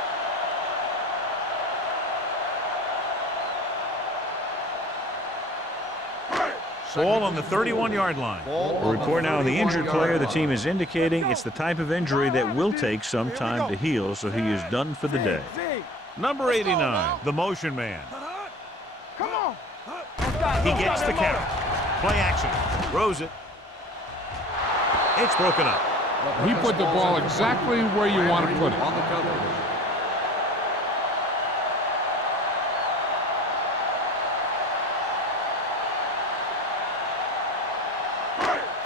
Ball on the 31-yard line. A report now on the injured player. The team is indicating it's the type of injury that will take some time to heal, so he is done for the day. Number 89, the motion man. Come on. He gets the carry. Play action. Throws it. It's broken up. He put the ball exactly where you want to put it. On the coverage.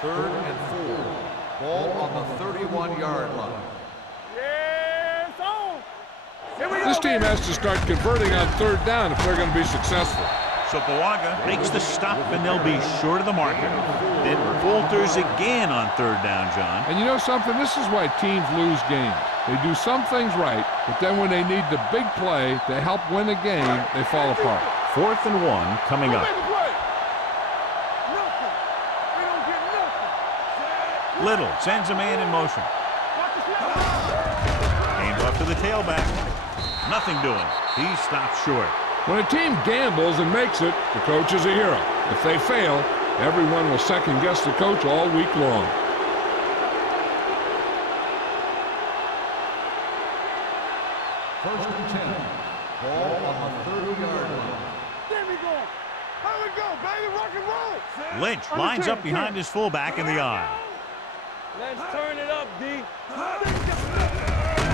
Third and 4. Ball on the 31-yard line. Yeah, it's on. Here we go, This team baby. has to start converting on third down if they're going to be successful. Sopoaga makes the stop, and they'll be short of the marker. Then falters again on third down, John. And you know something? This is why teams lose games. They do some things right, but then when they need the big play to help win a game, they fall apart. 4th and 1 coming up. Make a play. Nothing. We don't get nothing. Little sends a man in motion. Watch the snap. Aimed off to the tailback. Nothing doing. He stops short. When a team gambles and makes it, the coach is a hero. If they fail, everyone will second-guess the coach all week long. First and 10. Ball on the 30-yard line. There we go. There we go, baby. Rock and roll. Lynch lines up behind his fullback in the eye. Let's turn it up, D.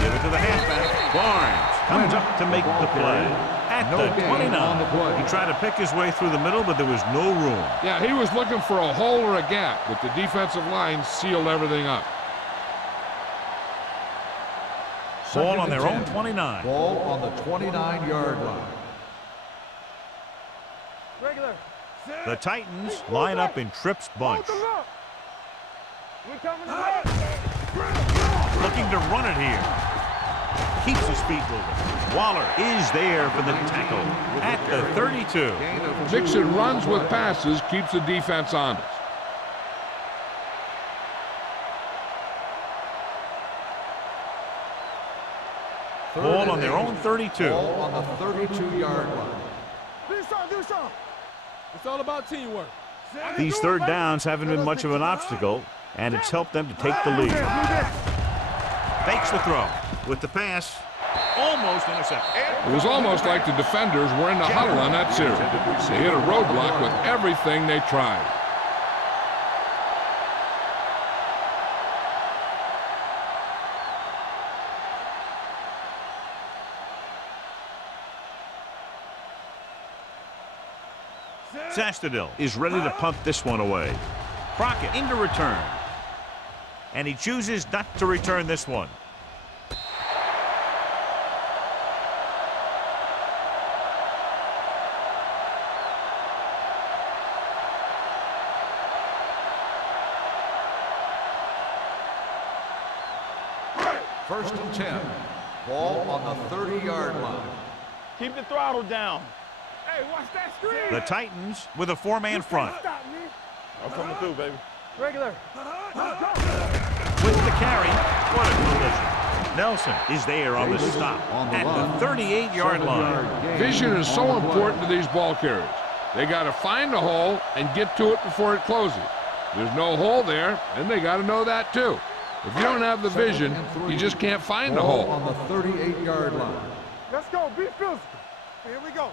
Give it to the halfback. Barnes comes up to make the play. At the 29. He tried to pick his way through the middle, but there was no room. Yeah, he was looking for a hole or a gap, but the defensive line sealed everything up. Ball on their own 29. Ball on the 29-yard line. Regular. The Titans line up in Tripp's bunch. Hold them up. We're coming up. Looking to run it here. Keeps his feet moving. Waller is there for the tackle at the 32. Mixon runs with passes, keeps the defense honest. Ball on their own 32. Ball on the 32-yard line. Do something. It's all about teamwork. These third downs haven't been much of an obstacle, and it's helped them to take the lead. Fakes the throw with the pass. Almost intercepted. It was almost like the defenders were in the huddle on that series. They hit a roadblock with everything they tried. Sastadil is ready to punt this one away. Crockett into return. And he chooses not to return this one. First and 10. Ball on the 30-yard line. Keep the throttle down. Hey, watch that screen. The Titans with a four-man front. Stop me. I'm coming through, baby. Regular. With the carry, what a collision. Nelson is there on the stop at the 38-yard line. Vision is so important to these ball carriers. They got to find a hole and get to it before it closes. There's no hole there, and they got to know that too. If you don't have the vision, you just can't find the hole. On the 38-yard line. Let's go. Be physical. Here we go.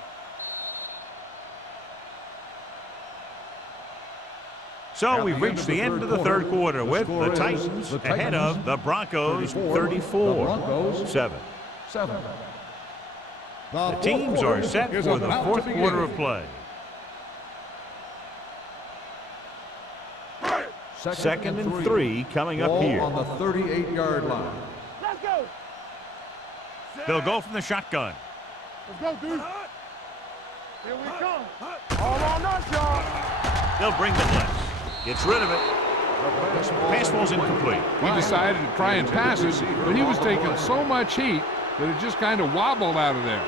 So we've reached the end of the third quarter with the Titans ahead of the Broncos 34-7. The teams are set for the fourth quarter of play. Second and 3 coming up here. On the 38-yard line. Let's go. They'll go from the shotgun. Let's go, dude. Here we come. All on us, y'all. They'll bring the blitz. Gets rid of it. Pass ball's incomplete. He decided to try and pass it, but he was taking so much heat that it just kind of wobbled out of there.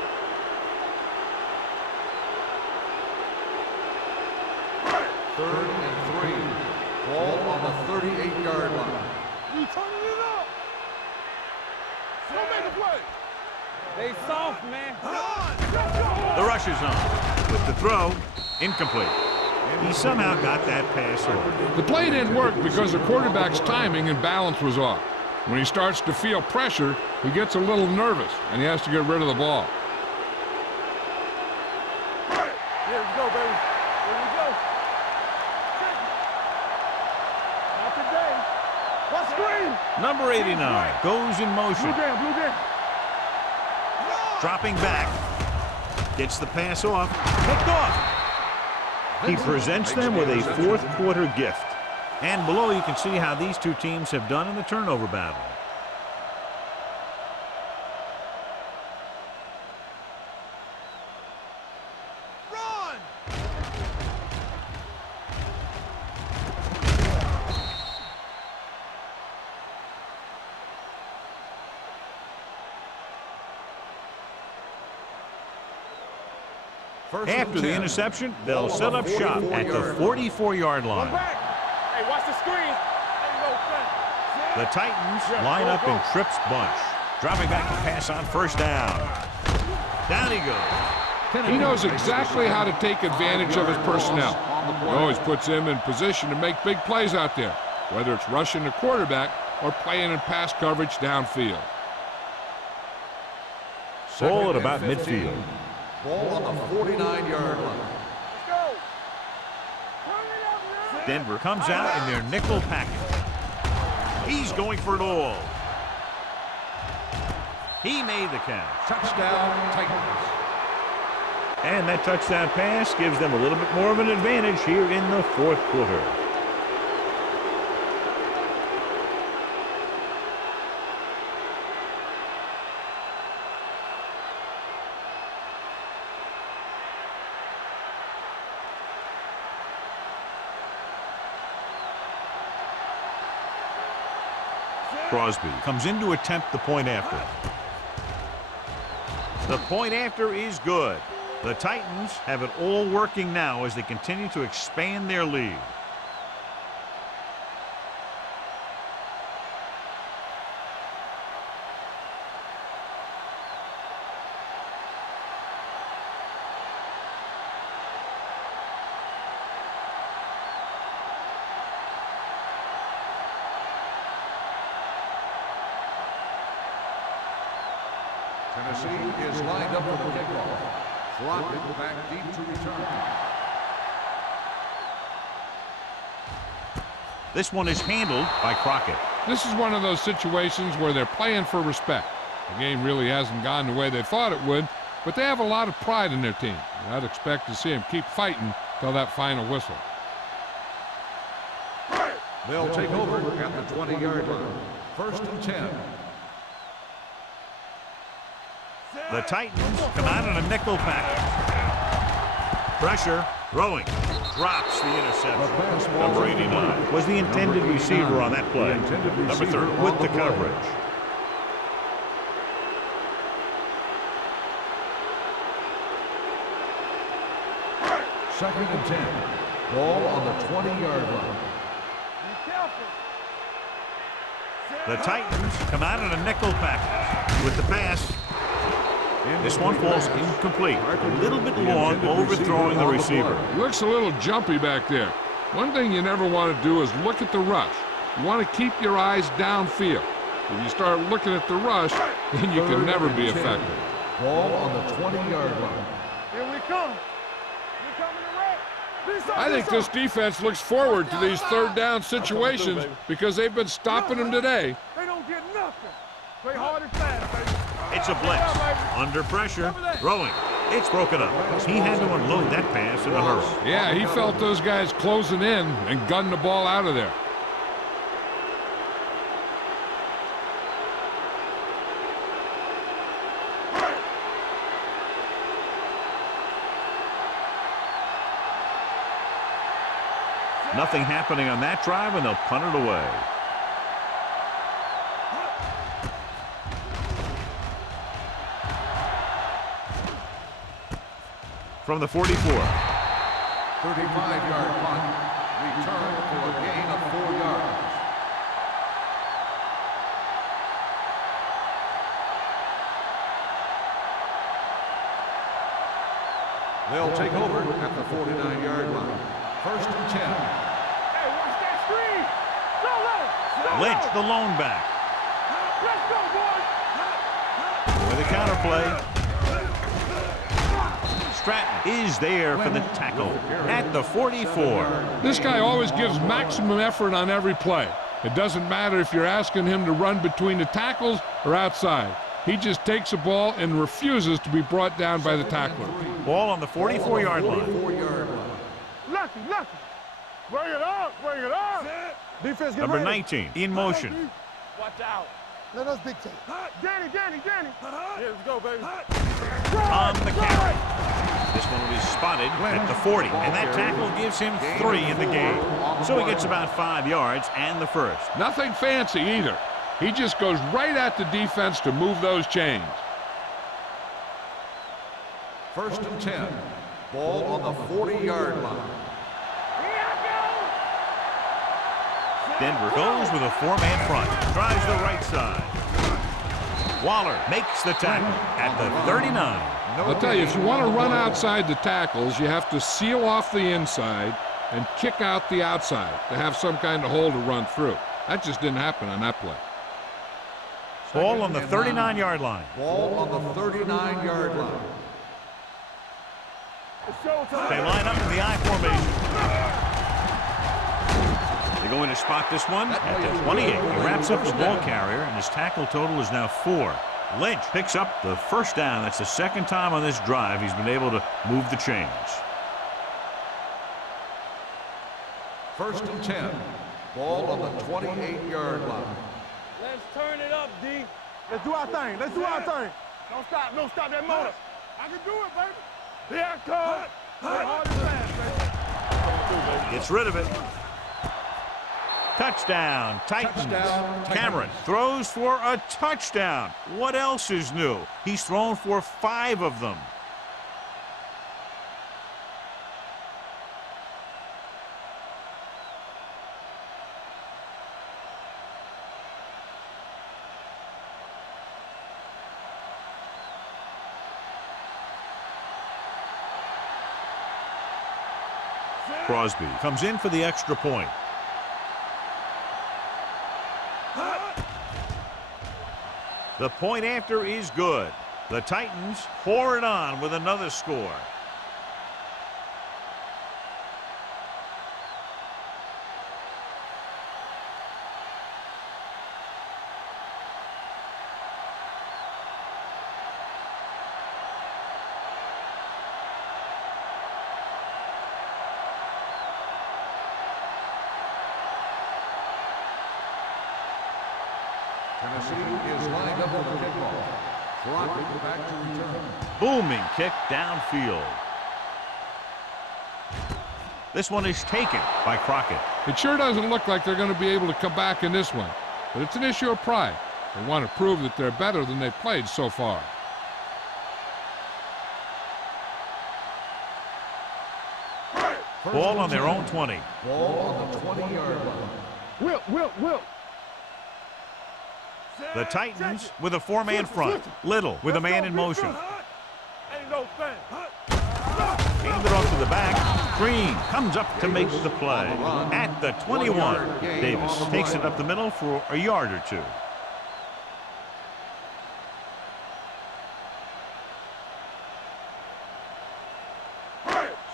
Third and 3. Ball on the 38-yard line. You turning it up. Go make a play. They soft, man. The rush is on. With the throw, incomplete. He somehow got that pass off. The play didn't work because the quarterback's timing and balance was off. When he starts to feel pressure, he gets a little nervous, and he has to get rid of the ball. Here we go, baby. Here we go. Not today. What screen? Number 89 goes in motion. Blue game. Dropping back. Gets the pass off. Picked off. He presents them with a fourth quarter gift. And below you can see how these two teams have done in the turnover battle. Run! After the interception, they'll set up shop at the 44-yard line. Hey, watch the screen. The Titans line up in Tripp's bunch. Dropping back to pass on first down. Down he goes. He knows exactly how to take advantage of his personnel. He always puts him in position to make big plays out there, whether it's rushing the quarterback or playing in pass coverage downfield. Ball at about midfield. Ball on the 49-yard line. Denver comes out in their nickel package. He's going for it all. He made the catch. Touchdown, Titans. And that touchdown pass gives them a little bit more of an advantage here in the fourth quarter. Crosby comes in to attempt the point after. The point after is good. The Titans have it all working now as they continue to expand their lead. Tennessee is lined up for the kickoff. Dropping back deep to return. This one is handled by Crockett. This is one of those situations where they're playing for respect. The game really hasn't gone the way they thought it would, but they have a lot of pride in their team. And I'd expect to see them keep fighting till that final whistle. They'll take over at the 20-yard line. First and 10. The Titans come out in a nickel package. Pressure, throwing, drops the interception. Number 89 was the intended receiver on that play. Number 30 with the coverage. Second and 10. Ball on the 20-yard line. The Titans come out in a nickel package with the pass. This one falls incomplete. A little bit long, overthrowing the receiver. He looks a little jumpy back there. One thing you never want to do is look at the rush. You want to keep your eyes downfield. If you start looking at the rush, then you can never be effective. Ball on the 20-yard line. Here we come. We're coming to wreck. I think this defense looks forward to these third down situations because they've been stopping them today. They don't get nothing. Play hard and fast, baby. It's a blitz. Under pressure, throwing. It's broken up. He had to unload that pass in a hurry. Yeah, he felt those guys closing in and gunning the ball out of there. Nothing happening on that drive, and they'll punt it away. From the 44. 35-yard punt. Return for a gain of 4 yards. They'll take over at the 49-yard line. First and 10. Hey, watch that screen. Solo. Lynch, the lone back. Let's go, boys. With a counterplay. Stratton is there for the tackle at the 44. This guy always gives maximum effort on every play. It doesn't matter if you're asking him to run between the tackles or outside. He just takes the ball and refuses to be brought down by the tackler. Ball on the 44-yard line. Lucky. Bring it up. Defense get Number ready. 19 in motion. Watch out. Let us dictate. Danny. Here we go, baby. On the carry. This one will be spotted at the 40, and that tackle gives him 3 in the game. So he gets about 5 yards and the first. Nothing fancy either. He just goes right at the defense to move those chains. First and 10. Ball on the 40-yard line. Denver goes with a 4-man front. Drives the right side. Waller makes the tackle at the 39. I'll tell you, if you want to run outside the tackles, you have to seal off the inside and kick out the outside to have some kind of hole to run through. That just didn't happen on that play. Ball on the 39-yard line. Ball on the 39-yard line. They line up in the I formation. They're going to spot this one at the 28. He wraps up the ball carrier, and his tackle total is now 4. Lynch picks up the first down. That's the second time on this drive he's been able to move the chains. First and 10. Ball on the 28-yard line. Let's turn it up, D. Let's do our thing. Don't stop that motor. I can do it, baby. Here I come. Play hard and fast, baby. Gets rid of it. Touchdown, Titans. Cameron throws for a touchdown. What else is new? He's thrown for 5 of them. Crosby comes in for the extra point. The point after is good. The Titans pour it on with another score. Tennessee is lined up for the kickoff. Crockett back to return. Booming kick downfield. This one is taken by Crockett. It sure doesn't look like they're going to be able to come back in this one, but it's an issue of pride. They want to prove that they're better than they've played so far. Ball on their own 20. Ball on the 20-yard line. Will. The Titans with a four-man front. Little with a man in motion. Ain't no thing. Hand it off to the back. Green comes up to make the play. At the 21, Davis takes it up the middle for a yard or two.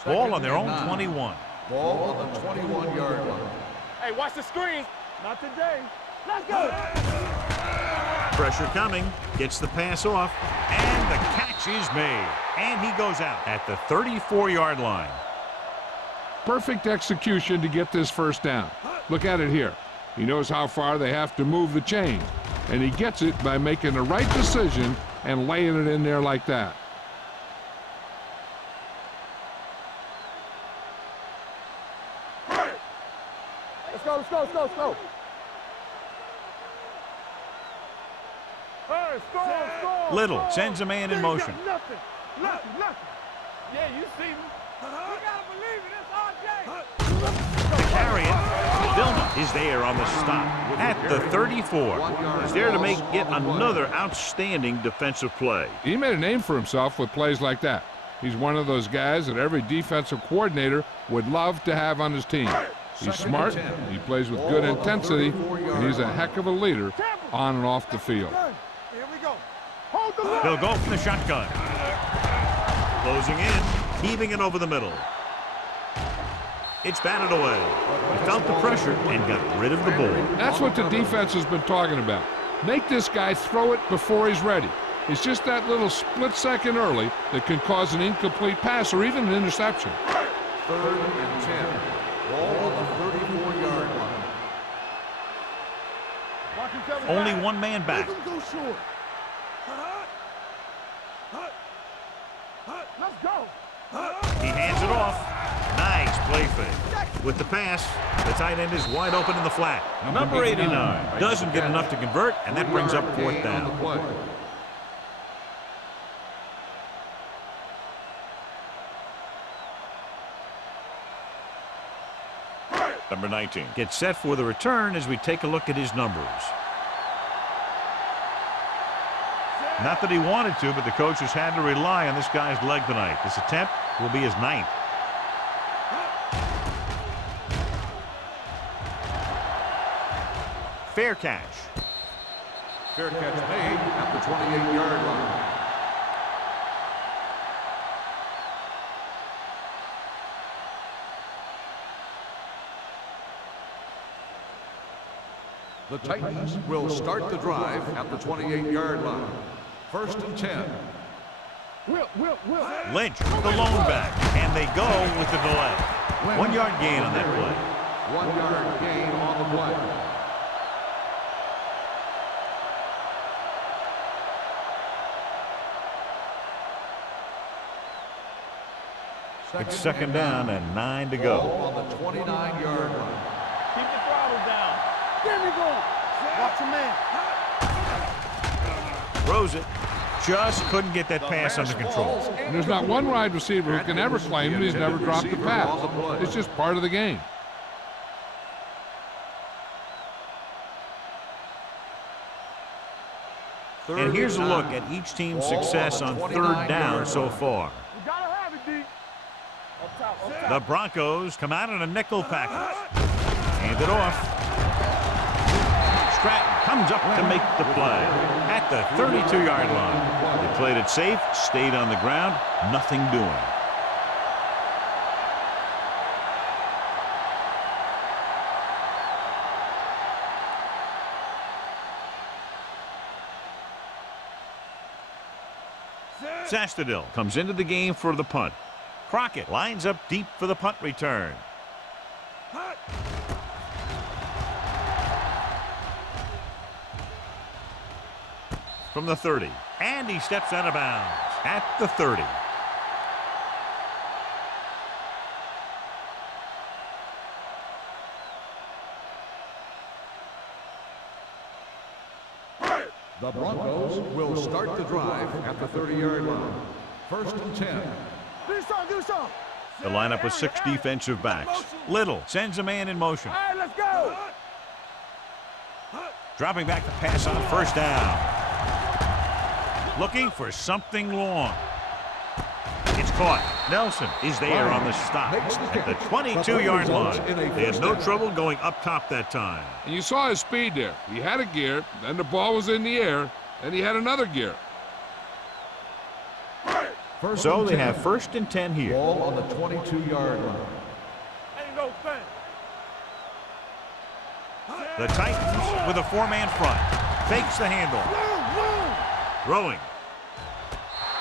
Ball on their own 21. Ball on the 21-yard line. Hey, watch the screen. Not today. Let's go. Pressure coming. Gets the pass off. And the catch is made. And he goes out at the 34-yard line. Perfect execution to get this first down. Look at it here. He knows how far they have to move the chain, and he gets it by making the right decision and laying it in there like that. Let's go. Hey, score. Little sends a man in motion. Nothing. Yeah, you see me. You gotta believe it. It's RJ. To carry it, Vilma is there on the stop at the 34. He's there to make yet another outstanding defensive play. He made a name for himself with plays like that. He's one of those guys that every defensive coordinator would love to have on his team. He's smart, he plays with good intensity, and he's a heck of a leader on and off the field. Here we go. Hold the line. They'll go from the shotgun. Closing in, heaving it over the middle. It's batted away. He felt the pressure and got rid of the ball. That's what the defense has been talking about. Make this guy throw it before he's ready. It's just that little split second early that can cause an incomplete pass or even an interception. 3rd and 10. Ball on the 34-yard line. Only one man back. Go short. Let's go. He hands it off. Nice play fake. With the pass, the tight end is wide open in the flat. Number 89 doesn't get enough to convert, and that brings up 4th down. Number 19 gets set for the return as we take a look at his numbers. Not that he wanted to, but the coach has had to rely on this guy's leg tonight. This attempt will be his 9th. Fair catch. Fair catch made at the 28-yard line. The Titans will start the drive at the 28-yard line. 1st and 10. Will. Lynch, the lone back, and they go with the delay. 1 yard gain on that play. 1 yard gain on the play. It's 2nd down and 9 to Ball go. on the 29-yard line. Keep the throttle down. There we go. Watch your man. Throws it. Just couldn't get that pass under control. And there's not one wide receiver who can ever claim that he's never dropped a pass. It's just part of the game. And here's a look at each team's success on 3rd down so far. You gotta have it, D. Up top. The Broncos come out in a nickel package. Hand it off. Stratton comes up to make the play at the 32-yard line. They played it safe, stayed on the ground, nothing doing. Sastadil comes into the game for the punt. Crockett lines up deep for the punt return. from the 30. And he steps out of bounds at the 30. The Broncos will start the drive at the 30-yard line. First and 10. Do something. The lineup with 6 defensive backs. Little sends a man in motion. All right, let's go. Dropping back to pass on first down. Looking for something long. It's caught. Nelson is there on the stop at the 22-yard line. They had no trouble going up top that time. And you saw his speed there. He had a gear, then the ball was in the air, and he had another gear. So they have first and 10 here. Ball on the 22-yard line. Ain't no thing. The Titans with a 4-man front. Fakes the handle. Throwing.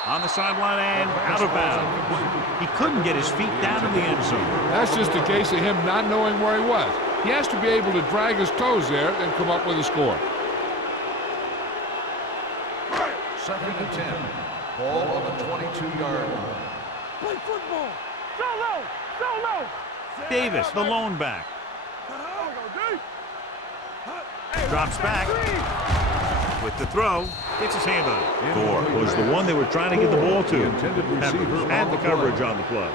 On the sideline and out of bounds. He couldn't get his feet down in the end zone. That's just a case of him not knowing where he was. He has to be able to drag his toes there and come up with a score. Second and 10. Ball on the 22-yard line. Play football. Go low. Davis, the lone back. Drops back. With the throw, gets his hand on it. Gore was the one they were trying to get the ball to. Peppers had the coverage on the play.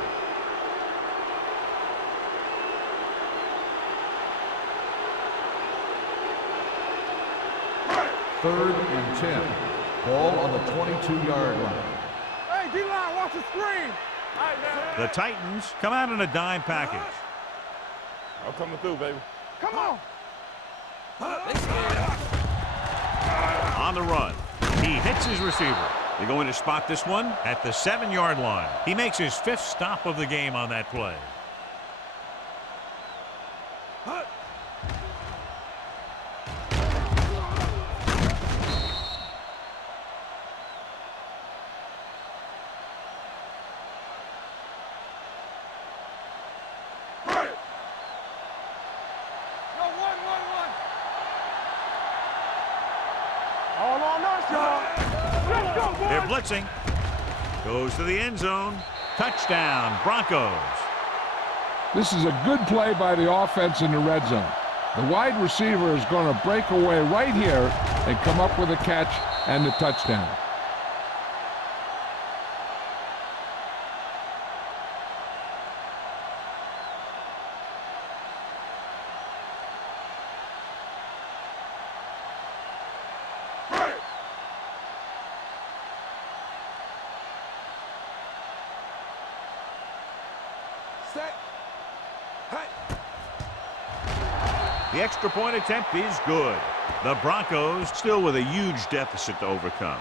Third and 10. Ball on the 22-yard line. Hey, D-line, watch the screen. All right, now. The Titans come out in a dime package. I'm coming through, baby. Come on. On the run. He hits his receiver. They're going to spot this one at the 7-yard line. He makes his 5th stop of the game on that play. All on us, y'all. Let's go, boys. They're blitzing. Goes to the end zone. Touchdown, Broncos. This is a good play by the offense in the red zone. The wide receiver is going to break away right here and come up with a catch and the touchdown. Set. Hey. The extra point attempt is good. The Broncos still with a huge deficit to overcome.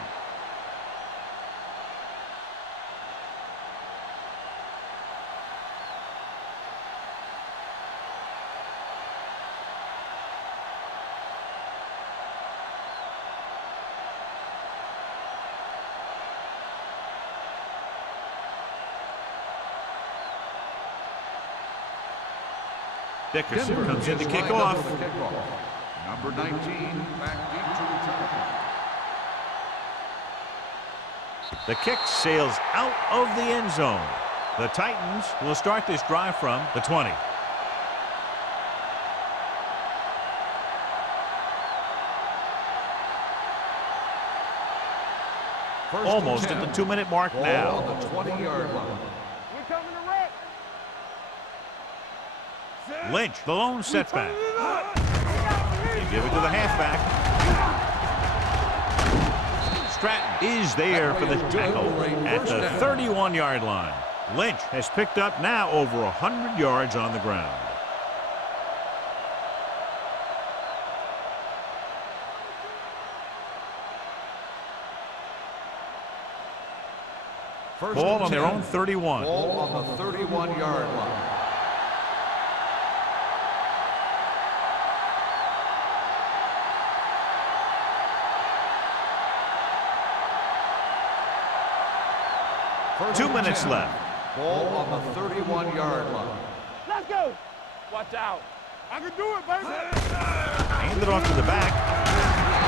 Dickerson comes in to kick off. Number 19, back deep to return. The kick sails out of the end zone. The Titans will start this drive from the 20. Almost at the 2-minute mark now. On the 20-yard line. We coming to wreck. Lynch, the lone setback. They give it to the halfback. Stratton is there for the tackle at the 31-yard line. Lynch has picked up now over 100 yards on the ground. Ball on their own 31. Ball on the 31-yard line. First 2 minutes 10. left. Ball on the 31-yard line. Let's go. Watch out. I can do it, baby. Hand it off to the back.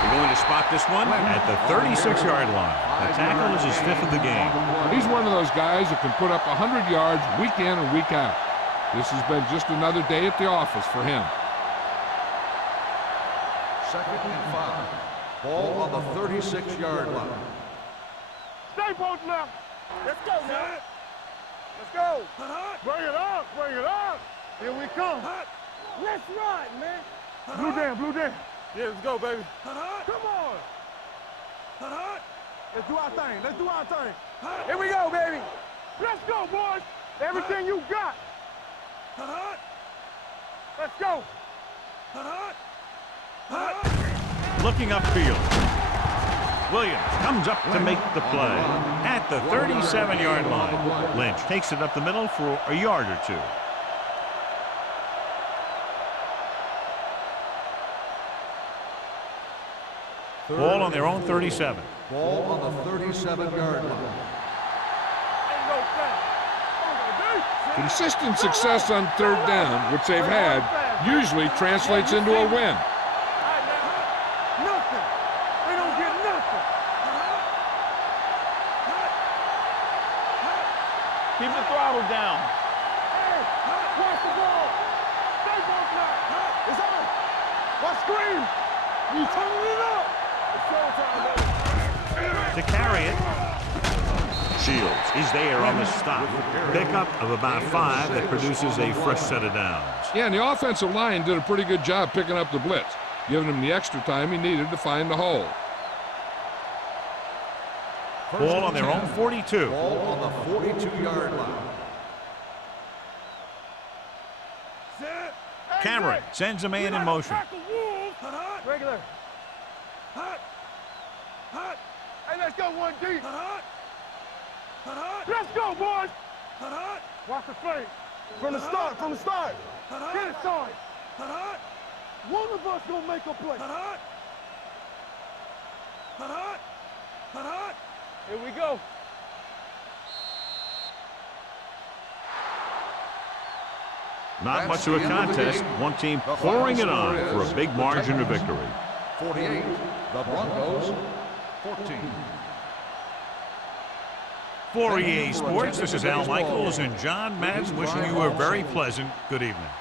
They're going to spot this one at the 36-yard line. The tackle is his 5th of the game. He's one of those guys that can put up 100 yards week in and week out. This has been just another day at the office for him. 2nd and 5. Ball on the 36-yard line. Stay posted up. Let's go, man. Let's go. Bring it up. Bring it up. Here we come. Let's ride, man. Blue down, blue down. Yeah, let's go, baby. Come on. Let's do our thing. Let's do our thing. Here we go, baby. Let's go, boys. Everything you got. Let's go. Looking upfield. Williams comes up to make the play at the 37-yard line. Lynch takes it up the middle for a yard or two. Ball on their own 37. Ball on the 37-yard line. Consistent success on 3rd down, which they've had, usually translates into a win. Nothing. They don't get nothing. Keep the throttle down. Hey, watch the ball. Stay both now. It's on. Watch screen. You turning it up. It's showtime, baby. To carry it. Shields is there on the stop. Pickup of about 5 that produces a fresh set of downs. Yeah, and the offensive line did a pretty good job picking up the blitz, giving him the extra time he needed to find the hole. Ball on their own 42. Ball on the 42-yard line. Cameron sends a man in motion. Regular. Hey, let's go one deep. Let's go, boys. Watch the play. From the start, from the start. Get it, son. One of us gonna make a play. Here we go. Not much of a contest. One team pouring it on for a big margin of victory. 48, the Broncos, 14. For EA Sports, this is Al Michaels and John Madden wishing you a very pleasant good evening.